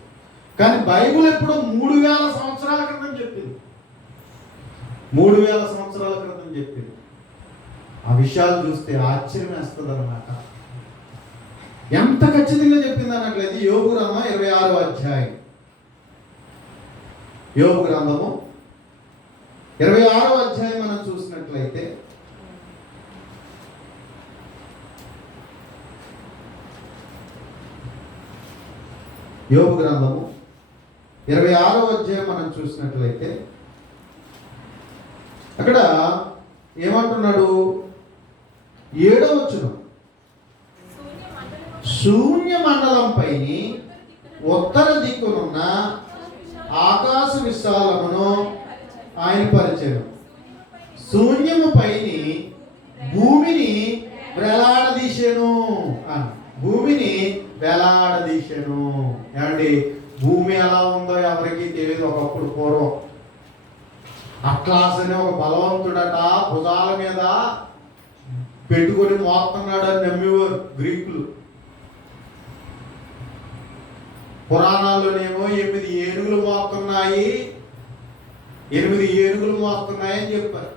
కానీ బైబిల్ ఎప్పుడో 3000 సంవత్సరాల క్రితం చెప్పింది, 3000 సంవత్సరాల క్రితం చెప్పింది. ఆ విషయాలు చూస్తే ఆశ్చర్యం వేస్తుంది అన్నమాట. ఎంత ఖచ్చితంగా చెప్పింది అన్నట్లయితే యోబు గ్రంథం 26వ అధ్యాయం, యోబు గ్రంథము 26వ అధ్యాయం మనం చూసినట్లయితే యోబు గ్రంథము 26వ అధ్యాయం మనం చూసినట్లయితే అక్కడ ఏమంటున్నాడు, 7వ వచనం, శూన్య మండలంపై ఉత్తర దిక్కునున్న ఆకాశ విశాలమును ఆయన పరిచయం, శూన్యము పైని భూమిని వేలాడదీసెను అని, భూమిని వేలాడదీసెను. ఏమండి, భూమి ఎలా ఉందో ఎవరికి తెలియదు. ఒకప్పుడు పూర్వం అట్లాస్ అనే ఒక బలవంతుడట భుజాల మీద పెట్టుకొని మోస్తున్నాడు అని నమ్మేవారు గ్రీకులు. పురాణాల్లోనేమో 8 ఏనుగులు మోస్తున్నాయి, 8 ఏనుగులు మోస్తున్నాయి అని చెప్పారు.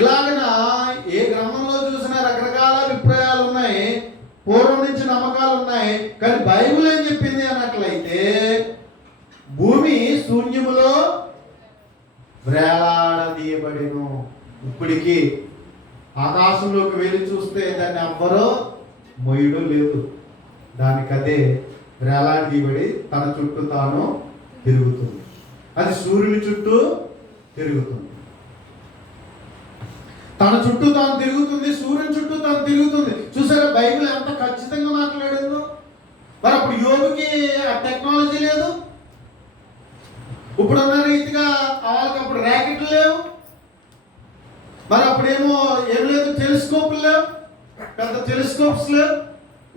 ఇలాగన ఏ గ్రంథంలో చూసినా రకరకాల అభిప్రాయాలు ఉన్నాయి, పూర్వం నుంచి నమ్మకాలు ఉన్నాయి. కానీ బైబిల్ ఏం చెప్పింది అన్నట్లయితే భూమి శూన్యములో వేలాడదీయబడెను. ఇప్పటికి ఆకాశంలోకి వెళ్ళి చూస్తే దాన్ని ఎవ్వరో మొయ్యడు లేదు, దానికదే వేలాడదీయబడి తన చుట్టూ తాను తిరుగుతుంది. అది సూర్యుని చుట్టూ తిరుగుతుంది, తన చుట్టూ తాను తిరుగుతుంది, సూర్యుని చుట్టూ తాను తిరుగుతుంది. చూసారా బైబిల్ ఎంత ఖచ్చితంగా మాట్లాడిందో. మరి అప్పుడు యోబుకి ఆ టెక్నాలజీ లేదు, ఇప్పుడున్న రీతిగా వాళ్ళకి అప్పుడు ర్యాకెట్లు లేవు, మరి అప్పుడేమో ఏం లేదు, టెలిస్కోప్లు లేవు, పెద్ద టెలిస్కోప్స్ లేవు.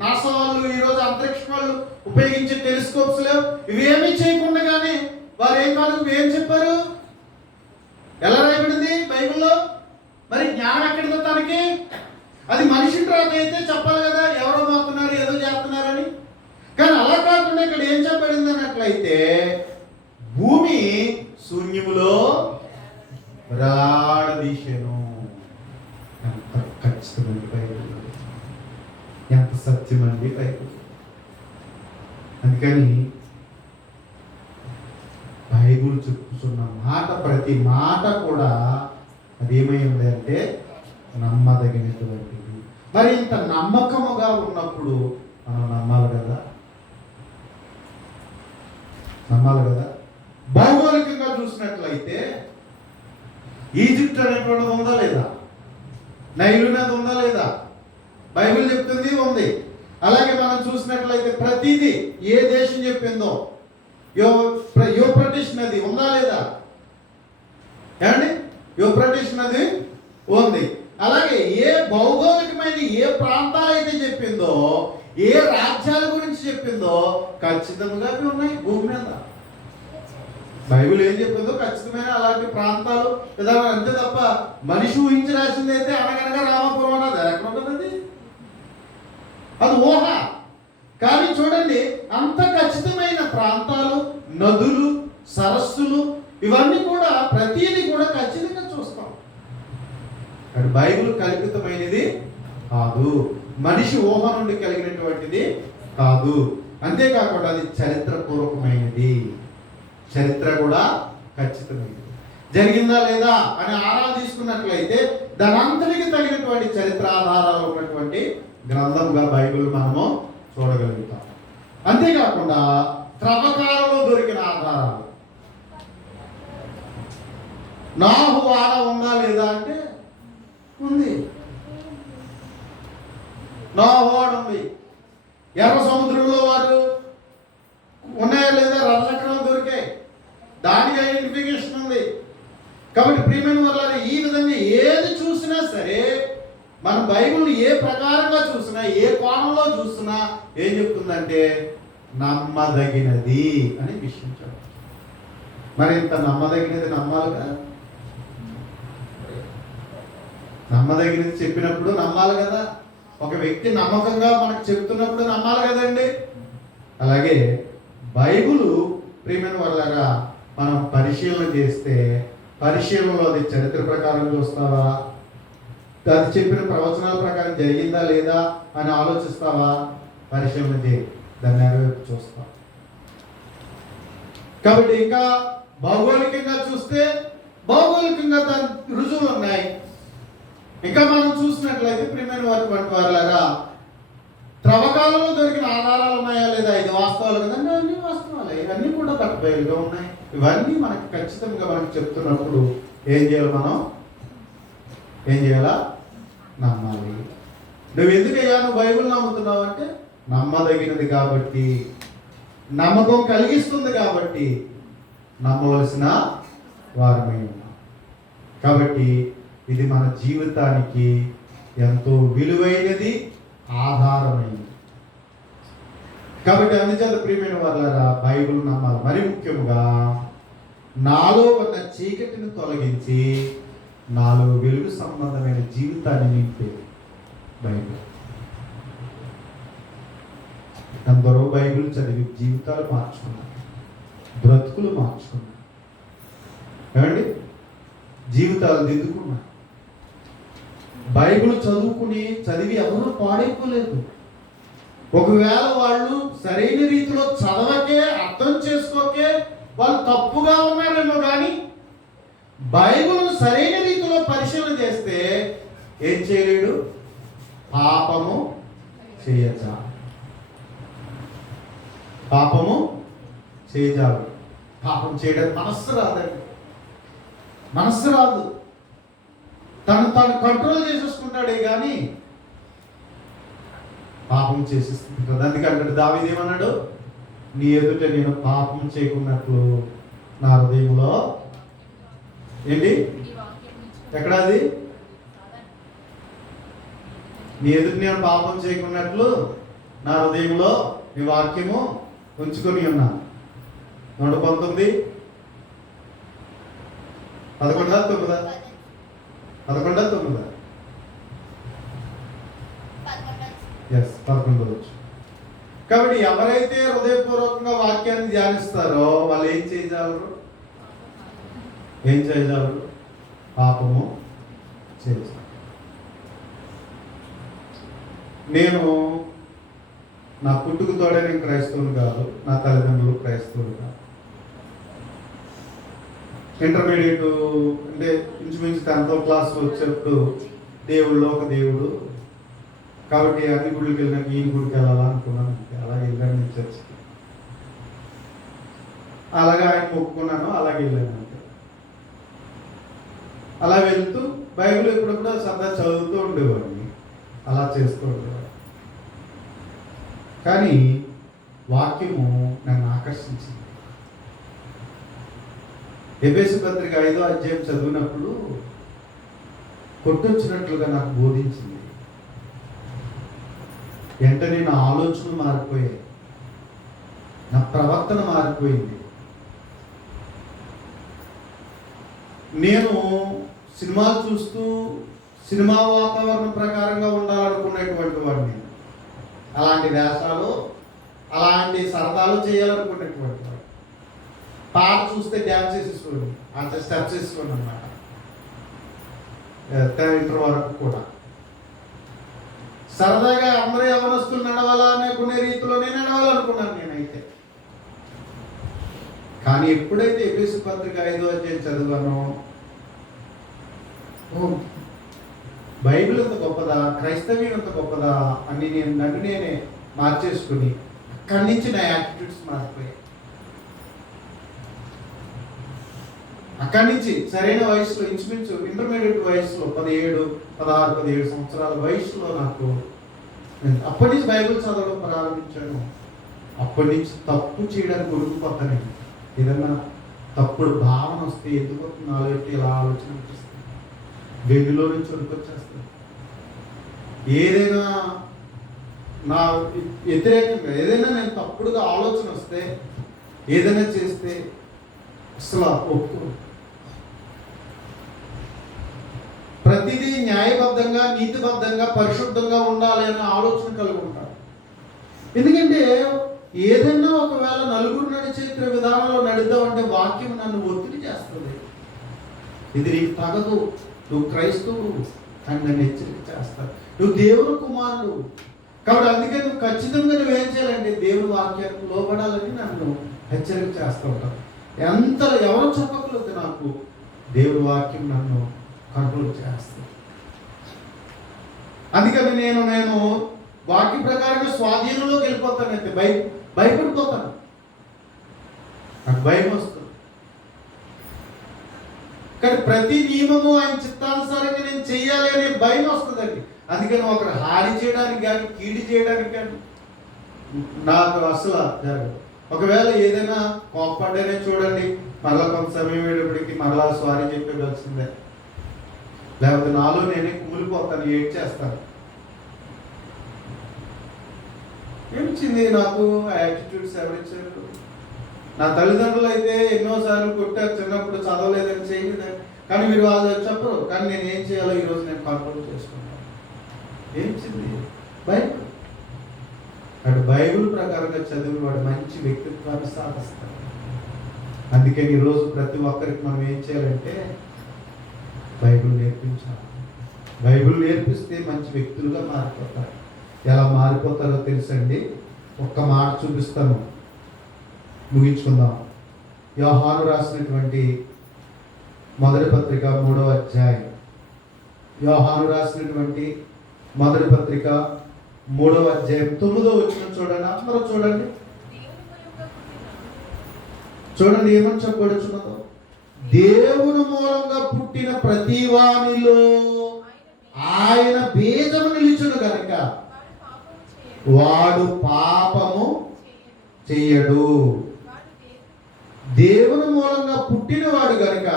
నాసా వాళ్ళు ఈరోజు అంతరిక్ష వాళ్ళు ఉపయోగించే టెలిస్కోప్స్ లేవు. ఇవేమీ చేయకుండా కానీ వారు ఏం కాదు ఏం చెప్పారు, ఎలా రాయబడింది బైబిల్లో? మరి జ్ఞానం ఎక్కడిదో తనకి? అది మనిషి రాత అయితే చెప్పాలి కదా, ఎవరో మారుతున్నారు ఏదో చేస్తున్నారని. కానీ అలా కాకుండా ఇక్కడ ఏం చెప్పబడింది అన్నట్లయితే భూమి శూన్యములో వేలాడదీసెను. ఎంత ఖచ్చితమండి బైబిల్, ఎంత సత్యమండి బైబిల్. అందుకని బైబిల్ చెప్పుతున్న మాట ప్రతి మాట కూడా అదేమై ఉంది అంటే నమ్మదగినటువంటిది. మరి ఇంత నమ్మకముగా ఉన్నప్పుడు మనం నమ్మాలి కదా. భౌగోళికంగా చూసినట్లయితే ఈజిప్ట్ అనేటువంటిది ఉందా లేదా? నైలు నది ఉందా లేదా? బైబిల్ చెప్తుంది, ఉంది. అలాగే మనం చూసినట్లయితే ప్రతిదీ ఏ దేశం చెప్పిందో యూఫ్రటీస్ నది ఉందా లేదా? ఏమండి, యూఫ్రటీస్ నది ఉంది. అలాగే ఏ భౌగోళికమైన ఏ ప్రాంతాలు అయితే చెప్పిందో, ఏ రాజ్యాల గురించి చెప్పిందో ఖచ్చితంగా అవి ఉన్నాయి భూమి మీద. బైబిల్ ఏం చెప్పిందో ఖచ్చితమైన అలాంటి ప్రాంతాలు విధానం అంతే తప్ప మనిషి ఊహించి రాసింది అయితే అనగనగా రామపురం అన్నది ఎక్కడ ఉంటుంది? అది ఊహ. కానీ చూడండి, అంత ఖచ్చితమైన ప్రాంతాలు, నదులు, సరస్సులు ఇవన్నీ కూడా ప్రతిదీ కూడా ఖచ్చితంగా చూస్తాం. కానీ బైబిల్ కల్పితమైనది కాదు, మనిషి ఊహ నుండి కలిగినటువంటిది కాదు. అంతేకాకుండా అది చరిత్రపూర్వకమైనది. చరిత్ర కూడా ఖచ్చితమైనది. జరిగిందా లేదా అని ఆరా తీసుకున్నట్లయితే దాని అంతటికి తగినటువంటి చరిత్ర ఆధారాలు ఉన్నటువంటి గ్రంథంగా బైబిల్ మనము చూడగలుగుతాం. అంతేకాకుండా త్రవ్వకాలలో దొరికిన ఆధారాలు. నాహు ఆడ ఉందా లేదా అంటే ఉంది. నాహు ఆడ ఉంది. ఎర్ర సముద్రంలో వారు ఉన్నాయా లేదా? రథచక్రాలు దొరికాయి, దానికి ఐడెంటిఫికేషన్ ఉంది. కాబట్టి ప్రియమైన వాళ్ళని ఈ విధంగా ఏది చూసినా సరే, మన బైబిల్ని ఏ ప్రకారంగా చూసినా, ఏ కోణంలో చూసినా ఏం చెప్తుందంటే నమ్మదగినది అని విషయం చెప్పాలి. మరి ఇంత నమ్మదగినది నమ్మాలి కదా. నమ్మదగినది చెప్పినప్పుడు నమ్మాలి కదా. ఒక వ్యక్తి నమ్మకంగా మనకు చెప్తున్నప్పుడు నమ్మాలి కదండి. అలాగే బైబిల్ ప్రియమైన వాళ్ళగా మనం పరిశీలన చేస్తే, పరిశీలనలో అది చరిత్ర ప్రకారం చూస్తావా, అది చెప్పిన ప్రవచనాల ప్రకారం జరిగిందా లేదా అని ఆలోచిస్తావా? పరిశీలన చేయి, దాన్ని నెరవేర్పు చూస్తాం. కాబట్టి ఇంకా భౌగోళికంగా చూస్తే భౌగోళికంగా దాని రుజువులు ఉన్నాయి. ఇంకా మనం చూసినట్లయితే ప్రియమైన వారిలాగా త్రవ్వకాలలో దొరికిన ఆధారాలు ఉన్నాయా లేదా? ఇది వాస్తవాలు కదండి, అన్ని వాస్తవాలే. ఇవన్నీ కూడా బట్టబయలుగా ఉన్నాయి. ఇవన్నీ మనకి ఖచ్చితంగా మనకు చెప్తున్నప్పుడు ఏం చేయాలి? మనం ఏం చేయాలా? నమ్మాలి. నువ్వు ఎందుకయ్యా నువ్వు బైబిల్ నమ్ముతున్నావు అంటే నమ్మదగినది కాబట్టి, నమ్మకం కలిగిస్తుంది కాబట్టి నమ్మవలసిన వారమై ఉన్నాం. కాబట్టి ఇది మన జీవితానికి ఎంతో విలువైనది, ఆధారమైనది. కాబట్టి అందుచేత ప్రియమైన వాళ్ళారా బైబిల్ నమ్మాలి. మరి ముఖ్యంగా నాలో ఉన్న చీకటిని తొలగించి నాలో వెలుగు సంబంధమైన జీవితాన్ని నింపేది బైబిల్. ఎందరో బైబిల్ చదివి జీవితాలు మార్చుకున్నారు, బ్రతుకులు మార్చుకున్నారు, ఏమండి, జీవితాలు దిద్దుకున్నారు. బైబిల్ చదివి ఎవరు పాడైపోలేదు. ఒకవేళ వాళ్ళు సరైన రీతిలో చదవకే, అర్థం చేసుకోకే వాళ్ళు తప్పుగా ఉన్నారేమో కానీ బైబిల్ సరైన రీతిలో పరిశీలన చేస్తే ఏం చేయలేడు? పాపము చేయచ్చా? పాపము చేయజాడు. పాపం చేయడానికి మనస్సు రాదండి, మనస్సు రాదు. తను కంట్రోల్ చేసేసుకుంటాడే కానీ పాపం చేసేస్తుంటాడు. అందుకంటే దావీదు ఏమన్నాడు? నీ ఎదుట నేను పాపం చేయకున్నట్లు నా హృదయంలో ఏంటి? ఎక్కడ అది? నీ ఎదుట నేను పాపం చేయకున్నట్లు నా హృదయంలో నీ వాక్యము ఉంచుకొని ఉన్నా. 119 11 9 ఎస్ 11. కాబట్టి ఎవరైతే హృదయపూర్వకంగా వాక్యాన్ని ధ్యానిస్తారో వాళ్ళు ఏం చేయగలరు? పాపము చేస్తారు. నేను నా పుట్టుకతోడే నేను క్రైస్తవుని కాదు, నా తల్లిదండ్రులు క్రైస్తవులు కాదు. ఇంటర్మీడియట్ అంటే ఇంచుమించు 10th క్లాస్ వచ్చేప్పుడు దేవుళ్ళు ఒక దేవుడు, కాబట్టి అన్ని గుడికి వెళ్ళినాక ఈయన గుడికి వెళ్ళాలా అనుకున్నాను అంతే. అలాగే వెళ్ళాను నేను చర్చికి, అలాగే ఆయన మొక్కుకున్నాను, అలాగే వెళ్ళాను అంతే. అలా వెళ్తూ బైబిల్ ఎప్పుడప్పుడు సరదా చదువుతూ ఉండేవాడిని, అలా చేస్తూ ఉండేవాడిని. కానీ వాక్యము నన్ను ఆకర్షించింది. ఎఫెసీ పత్రిక 5వ అధ్యాయం చదివినప్పుడు కొట్టొచ్చినట్లుగా నాకు బోధించింది. వెంటనే నా ఆలోచనలు మారిపోయాయి, నా ప్రవర్తన మారిపోయింది. నేను సినిమాలు చూస్తూ సినిమా వాతావరణం ప్రకారంగా ఉండాలనుకునేటువంటి వాడిని, అలాంటి వేషాలు అలాంటి సరదాలు చేయాలనుకునేటువంటి వాడు. పాట చూస్తే డ్యాన్స్ వేసేసుకోండి, అంత స్టెప్స్ వేసుకోండి అన్నమాట. ఇంటర్ వరకు కూడా సరదాగా అందరూ యవనస్తులు నడవాలనుకునే రీతిలోనే నడవాలనుకున్నాను నేనైతే. కానీ ఎప్పుడైతే ఎఫెసీ పత్రిక 5వ అధ్యాయం చదివానో, బైబిల్ అంత గొప్పదా, క్రైస్తవ్యం అంత గొప్పదా అని నన్ను నేనే మార్చేసుకుని అక్కడి నుంచి నా యాటిట్యూడ్స్ మారిపోయాయి. అక్కడి నుంచి సరైన వయసులో, ఇంచుమించు ఇంటర్మీడియట్ వయసులో 16-17 సంవత్సరాల వయసులో నాకు అప్పటి నుంచి బైబిల్ చదవడం ప్రారంభించాను. అప్పటి నుంచి తప్పు చేయడానికి ఉరుకుపోతాను. ఏదన్నా తప్పుడు భావన వస్తే ఎందుకు నాలో ఇలా ఆలోచన అనిపిస్తుంది, వెన్నులో నుంచి ఉరికొచ్చేస్తుంది. ఏదైనా నా వ్యతిరేకంగా ఏదైనా నేను తప్పుడుగా ఆలోచన వస్తే, ఏదైనా చేస్తే అసలు ఒప్పు. ప్రతిదీ న్యాయబద్ధంగా, నీతిబద్ధంగా, పరిశుద్ధంగా ఉండాలి అనే ఆలోచన కలిగి ఉంటాను. ఎందుకంటే ఏదైనా ఒకవేళ నలుగురు నడిచే విధానంలో నడుద్దామంటే వాక్యం నన్ను ఒత్తిడి చేస్తుంది. ఇది నీకు తగదు, నువ్వు క్రైస్తవుడు అని నన్ను హెచ్చరిక చేస్తాను. నువ్వు దేవుని కుమారుడు కాబట్టి అందుకే నువ్వు ఖచ్చితంగా నువ్వేం చేయాలంటే దేవుని వాక్యానికి లోబడాలని నన్ను హెచ్చరిక చేస్తూ ఉంటాను. ఎంత ఎవరు చెప్పకలేదు, నాకు దేవుని వాక్యం నన్ను కంట్రోల్ చేస్తుంది. అందుకని నేను వాక్య ప్రకారంగా స్వాధీనంలోకి వెళ్ళిపోతాను. అయితే భయపడిపోతాను, నాకు భయం వస్తుంది. కానీ ప్రతి నియమము ఆయన చిత్తానుసారంగా నేను చెయ్యాలి అనే భయం వస్తుందండి. అందుకని ఒకరు హాని చేయడానికి కానీ కీడి చేయడానికి కానీ నాకు అసలు జరగదు. ఒకవేళ ఏదైనా కోప్పడ్డానే చూడండి, మరలా కొంత సమయం వేయడానికి మరలా సారీ చెప్పేవలసిందే, లేకపోతే నాలో నేనే కుమిలిపోతాను, ఏడ్చేస్తాను. ఏమిచ్చింది నాకు ఆ యాటిట్యూడ్స్ ఎవరిచ్చారు? నా తల్లిదండ్రులు అయితే ఎన్నోసార్లు కొట్టారు చిన్నప్పుడు, చదవలేదని చేయలేదని. కానీ మీరు వాళ్ళు చెప్పరు. కానీ నేను ఏం చేయాలో ఈరోజు నేను కంట్రోల్ చేసుకుంటాను. ఏమిచ్చింది? బైబిల్. అటు బైబిల్ ప్రకారంగా చదివిన వాడు మంచి వ్యక్తిత్వాన్ని సాధిస్తాడు. అందుకని ఈరోజు ప్రతి ఒక్కరికి మనం ఏం చేయాలంటే బైబిల్ నేర్పించాలి. బైబిల్ నేర్పిస్తే మంచి వ్యక్తులుగా మారిపోతారు. ఎలా మారిపోతారో తెలుసండి, ఒక్క మాట చూపిస్తాను, ముగించుకుందాం. యోహాను రాసినటువంటి మొదటి పత్రిక 3వ అధ్యాయం. యోహాను రాసినటువంటి మొదటి పత్రిక 3వ అధ్యాయం 9వ వచనం చూడండి. అందరూ చూడండి. చూడండి ఏమని చెప్పబడుచున్నదో. దేవుని మూలంగా పుట్టిన ప్రతి వానిలో ఆయన బీజము నిలుచును గనుక వాడు పాపము చెయ్యడు. దేవుని మూలంగా పుట్టినవాడు గనుక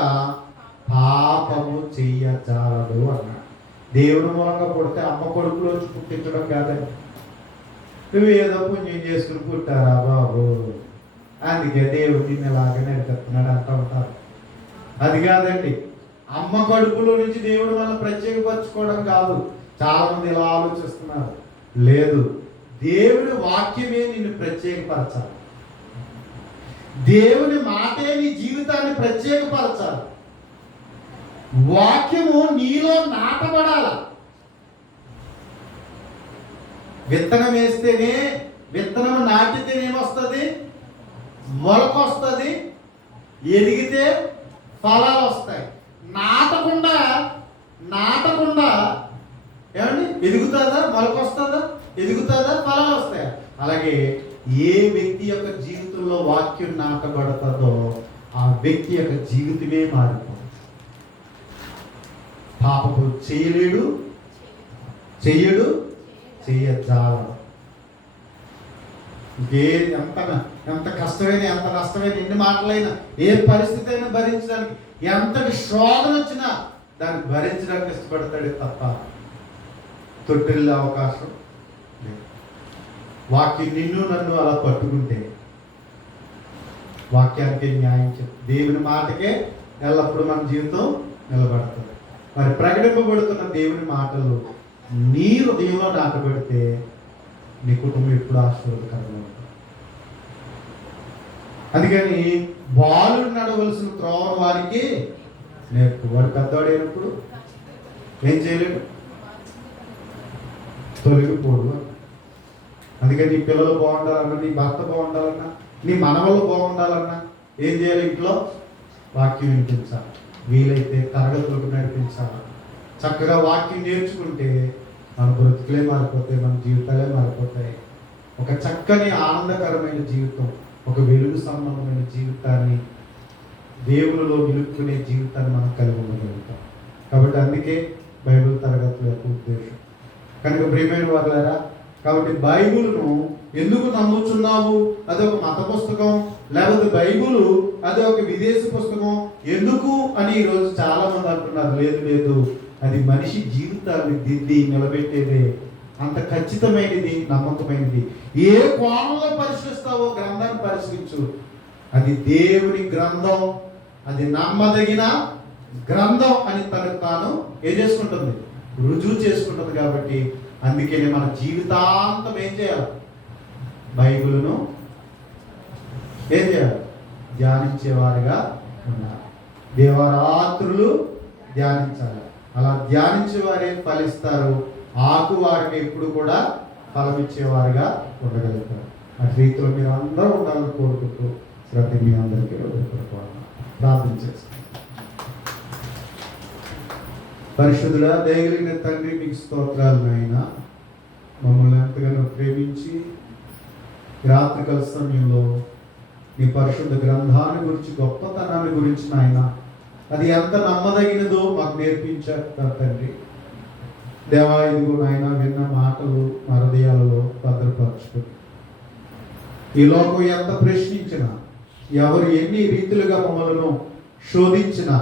పాపము చెయ్యజాలడు అన్నాడు. దేవుని మూలంగా పుడితే అమ్మ కొడుకులోంచి పుట్టించడం కాదండి. నువ్వు ఏదో పుణ్యం చేసుకుని పుట్టారా బాబు, అందుకే దేవుడు నిన్ను ఇలాగే నడిపిస్తున్నాడు అంటూ ఉంటారు. అది కాదండి. అమ్మ కడుపులో నుంచి దేవుడు మనం ప్రత్యేకపరచుకోవడం కాదు. చాలా మంది ఇలా ఆలోచిస్తున్నారు. లేదు, దేవుని వాక్యమే నిన్ను ప్రత్యేకపరచాలి. దేవుని మాటే నీ జీవితాన్ని ప్రత్యేకపరచాలి. వాక్యము నీలో నాటబడాల. విత్తనం వేస్తేనే, విత్తనం నాటితేనేమొస్తుంది? మొలకొస్తుంది, ఎదిగితే ఫలాలు వస్తాయి. నాటకుండా ఏమండి ఎదుగుతుందా, మొలకొస్తుందా, ఎదుగుతుందా, ఫలాలు వస్తాయా? అలాగే ఏ వ్యక్తి యొక్క జీవితంలో వాక్యం నాటబడుతుందో ఆ వ్యక్తి యొక్క జీవితమే మారిపోతుంది. పాపపు చేయలేడు, చెయ్యడు, చెయ్యజాలడు. ఎంత కష్టమైన, ఎంత నష్టమైన, ఎన్ని మాటలైనా, ఏ పరిస్థితి అయినా భరించడానికి, ఎంతటి శోధన వచ్చినా దాన్ని భరించడానికి ఇష్టపడతాడే తప్ప తొట్టిల్లే అవకాశం లేదు. వాక్యం నిన్ను నన్ను అలా పట్టుకుంటే వాక్యానికి న్యాయం చెప్తుంది. దేవుని మాటకే ఎల్లప్పుడూ మన జీవితం నిలబడుతుంది. మరి ప్రకటింపబడుతున్న దేవుని మాటలు నీ హృదయంలో నాటబెడితే నీ కుటుంబం ఎప్పుడు ఆశీర్వాదకరంగా ఉంటుంది. అందుకని బాలుడు నడవలసిన త్రోవ వారికి నేర్పు. వాడు పెద్దవాడైనప్పుడు ఏం చేయలేడు, తొలగిపోడు. అందుకని నీ పిల్లలు బాగుండాలన్నా, నీ భర్త బాగుండాలన్నా, నీ మనవళ్ళు బాగుండాలన్నా ఏం చేయాలి? ఇంట్లో వాక్యం వినిపించాలి, వీలైతే తరగతులకు నడిపించాలి. చక్కగా వాక్యం నేర్చుకుంటే మన బ్రతుకులే మారిపోతాయి, మన జీవితాలే మారిపోతాయి. ఒక చక్కని ఆనందకరమైన జీవితం, ఒక వెలుగు సంబంధమైన జీవితాన్ని, దేవునిలో నిలుపుకునే జీవితాన్ని మనం కలిగి ఉండగలుగుతాం. కాబట్టి అందుకే బైబిల్ తరగతుల యొక్క ఉద్దేశం. కనుక ప్రియమైన వారులారా, కాబట్టి బైబిల్ను ఎందుకు నమ్ముచున్నావు? అది ఒక మత పుస్తకం, లేకపోతే బైబిల్ అది ఒక విదేశీ పుస్తకం ఎందుకు అని ఈరోజు చాలా మంది అంటున్నారు. లేదు లేదు, అది మనిషి జీవితాన్ని దిద్ది నిలబెట్టేదే. అంత ఖచ్చితమైనది, నమ్మకమైనది. ఏ కోణంలో పరిశీలిస్తావో గ్రంథాన్ని పరిశీలించు, అది దేవుని గ్రంథం, అది నమ్మదగిన గ్రంథం అని తనకు తాను ఏం చేసుకుంటుంది, రుజువు చేసుకుంటుంది. కాబట్టి అందుకనే మన జీవితాంతం ఏం చేయాలి? బైబిల్ను ఏం చేయాలి? ధ్యానించేవారుగా ఉన్నారు. దేవరాత్రులు ధ్యానించాలి. అలా ధ్యానించేవారే ఫలిస్తారు. ఆకు వారికి ఎప్పుడు కూడా ఫలం ఇచ్చేవారుగా ఉండగలుగుతారు. ఆ రీతిలో మీరు అందరూ ఉండాలని కోరుకుంటూ ప్రతి మీ అందరికీ ప్రార్థన చేస్తాం. పరిశుద్ధుడా, దయగలిగిన తండ్రి, మీకు స్తోత్రాలు నాయనా. మమ్మల్ని ఎంతగానో ప్రేమించి రాత్రికాల సమయంలో నీ పరిశుద్ధ గ్రంథాన్ని గురించి, గొప్పతనాన్ని గురించి నాయన, అది ఎంత నమ్మదగినదో మాకు నేర్పించారు తండ్రి. దేవా, ఇదిగో నాయన, విన్న మాటలు మా హృదయాలలో భద్రపరచుకుని ఈ లోకం ఎంత ప్రశ్నించినా, ఎవరు ఎన్ని రీతులుగా మమ్మల్ని శోధించినా,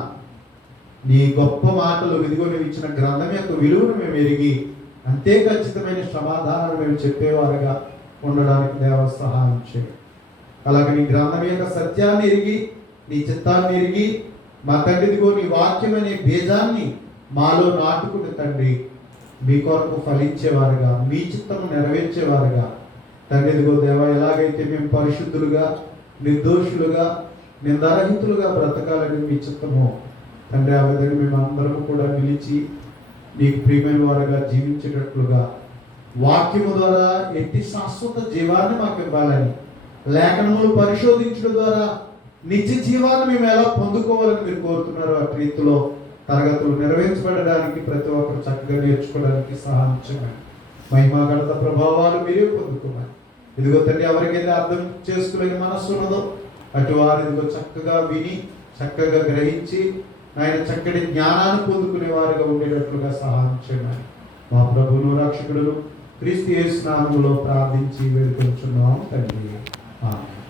నీ గొప్ప మాటలు ఇదిగో నువ్వు ఇచ్చిన గ్రంథం యొక్క విలువను మేము ఎరిగి అంతే ఖచ్చితమైన సమాధానాలు మేము చెప్పేవారుగా ఉండడానికి దేవ సహాయం చేయి. అలాగే నీ గ్రంథం యొక్క సత్యాన్ని ఎరిగి, నీ చిత్తాన్ని ఎరిగి, మా తండ్రిదిగో నీ వాక్యం అనే బీజాన్ని మాలో నాటుకుని తండ్రి, మీ కొరకు ఫలించేవారుగా, మీ చిత్తము నెరవేర్చేవారుగా తండ్రిదిగో దేవ, ఎలాగైతే మేము పరిశుద్ధులుగా, నిర్దోషులుగా, నిందారహితులుగా బ్రతకాలని మీ చిత్తము తండ్రి, ఆ విధంగా మేము అందరము కూడా నిలిచి నీకు ప్రియమైన వారుగా జీవించేటట్లుగా వాక్యము ద్వారా ఎట్టి శాశ్వత జీవాన్ని మాకు ఇవ్వాలని, లేఖనములు పరిశోధించడం ద్వారా నిత్య జీవాన్ని మేము ఎలా పొందుకోవాలని మీరు కోరుతున్నారు. ఆ రీతిలో తరగతులు నెరవేర్చబడడానికి ప్రతి ఒక్కరు చక్కగా నేర్చుకోవడానికి సహాయం చేయమని, మహిమా ఘనత ప్రభావాలు మీరే పొందుకోమని. ఇదిగో తండ్రి, ఎవరికైతే అర్థం చేసుకునే మనస్సు ఉన్నదో అటు వారు ఇదిగో చక్కగా విని, చక్కగా గ్రహించి ఆయన చక్కటి జ్ఞానాన్ని పొందుకునే వారుగా ఉండేటట్లుగా సహాయం చేయమని మా ప్రభువును రక్షకుడును క్రీస్తు యేసు నామములో ప్రార్థించి వేడుకొంచున్నాం తండ్రి.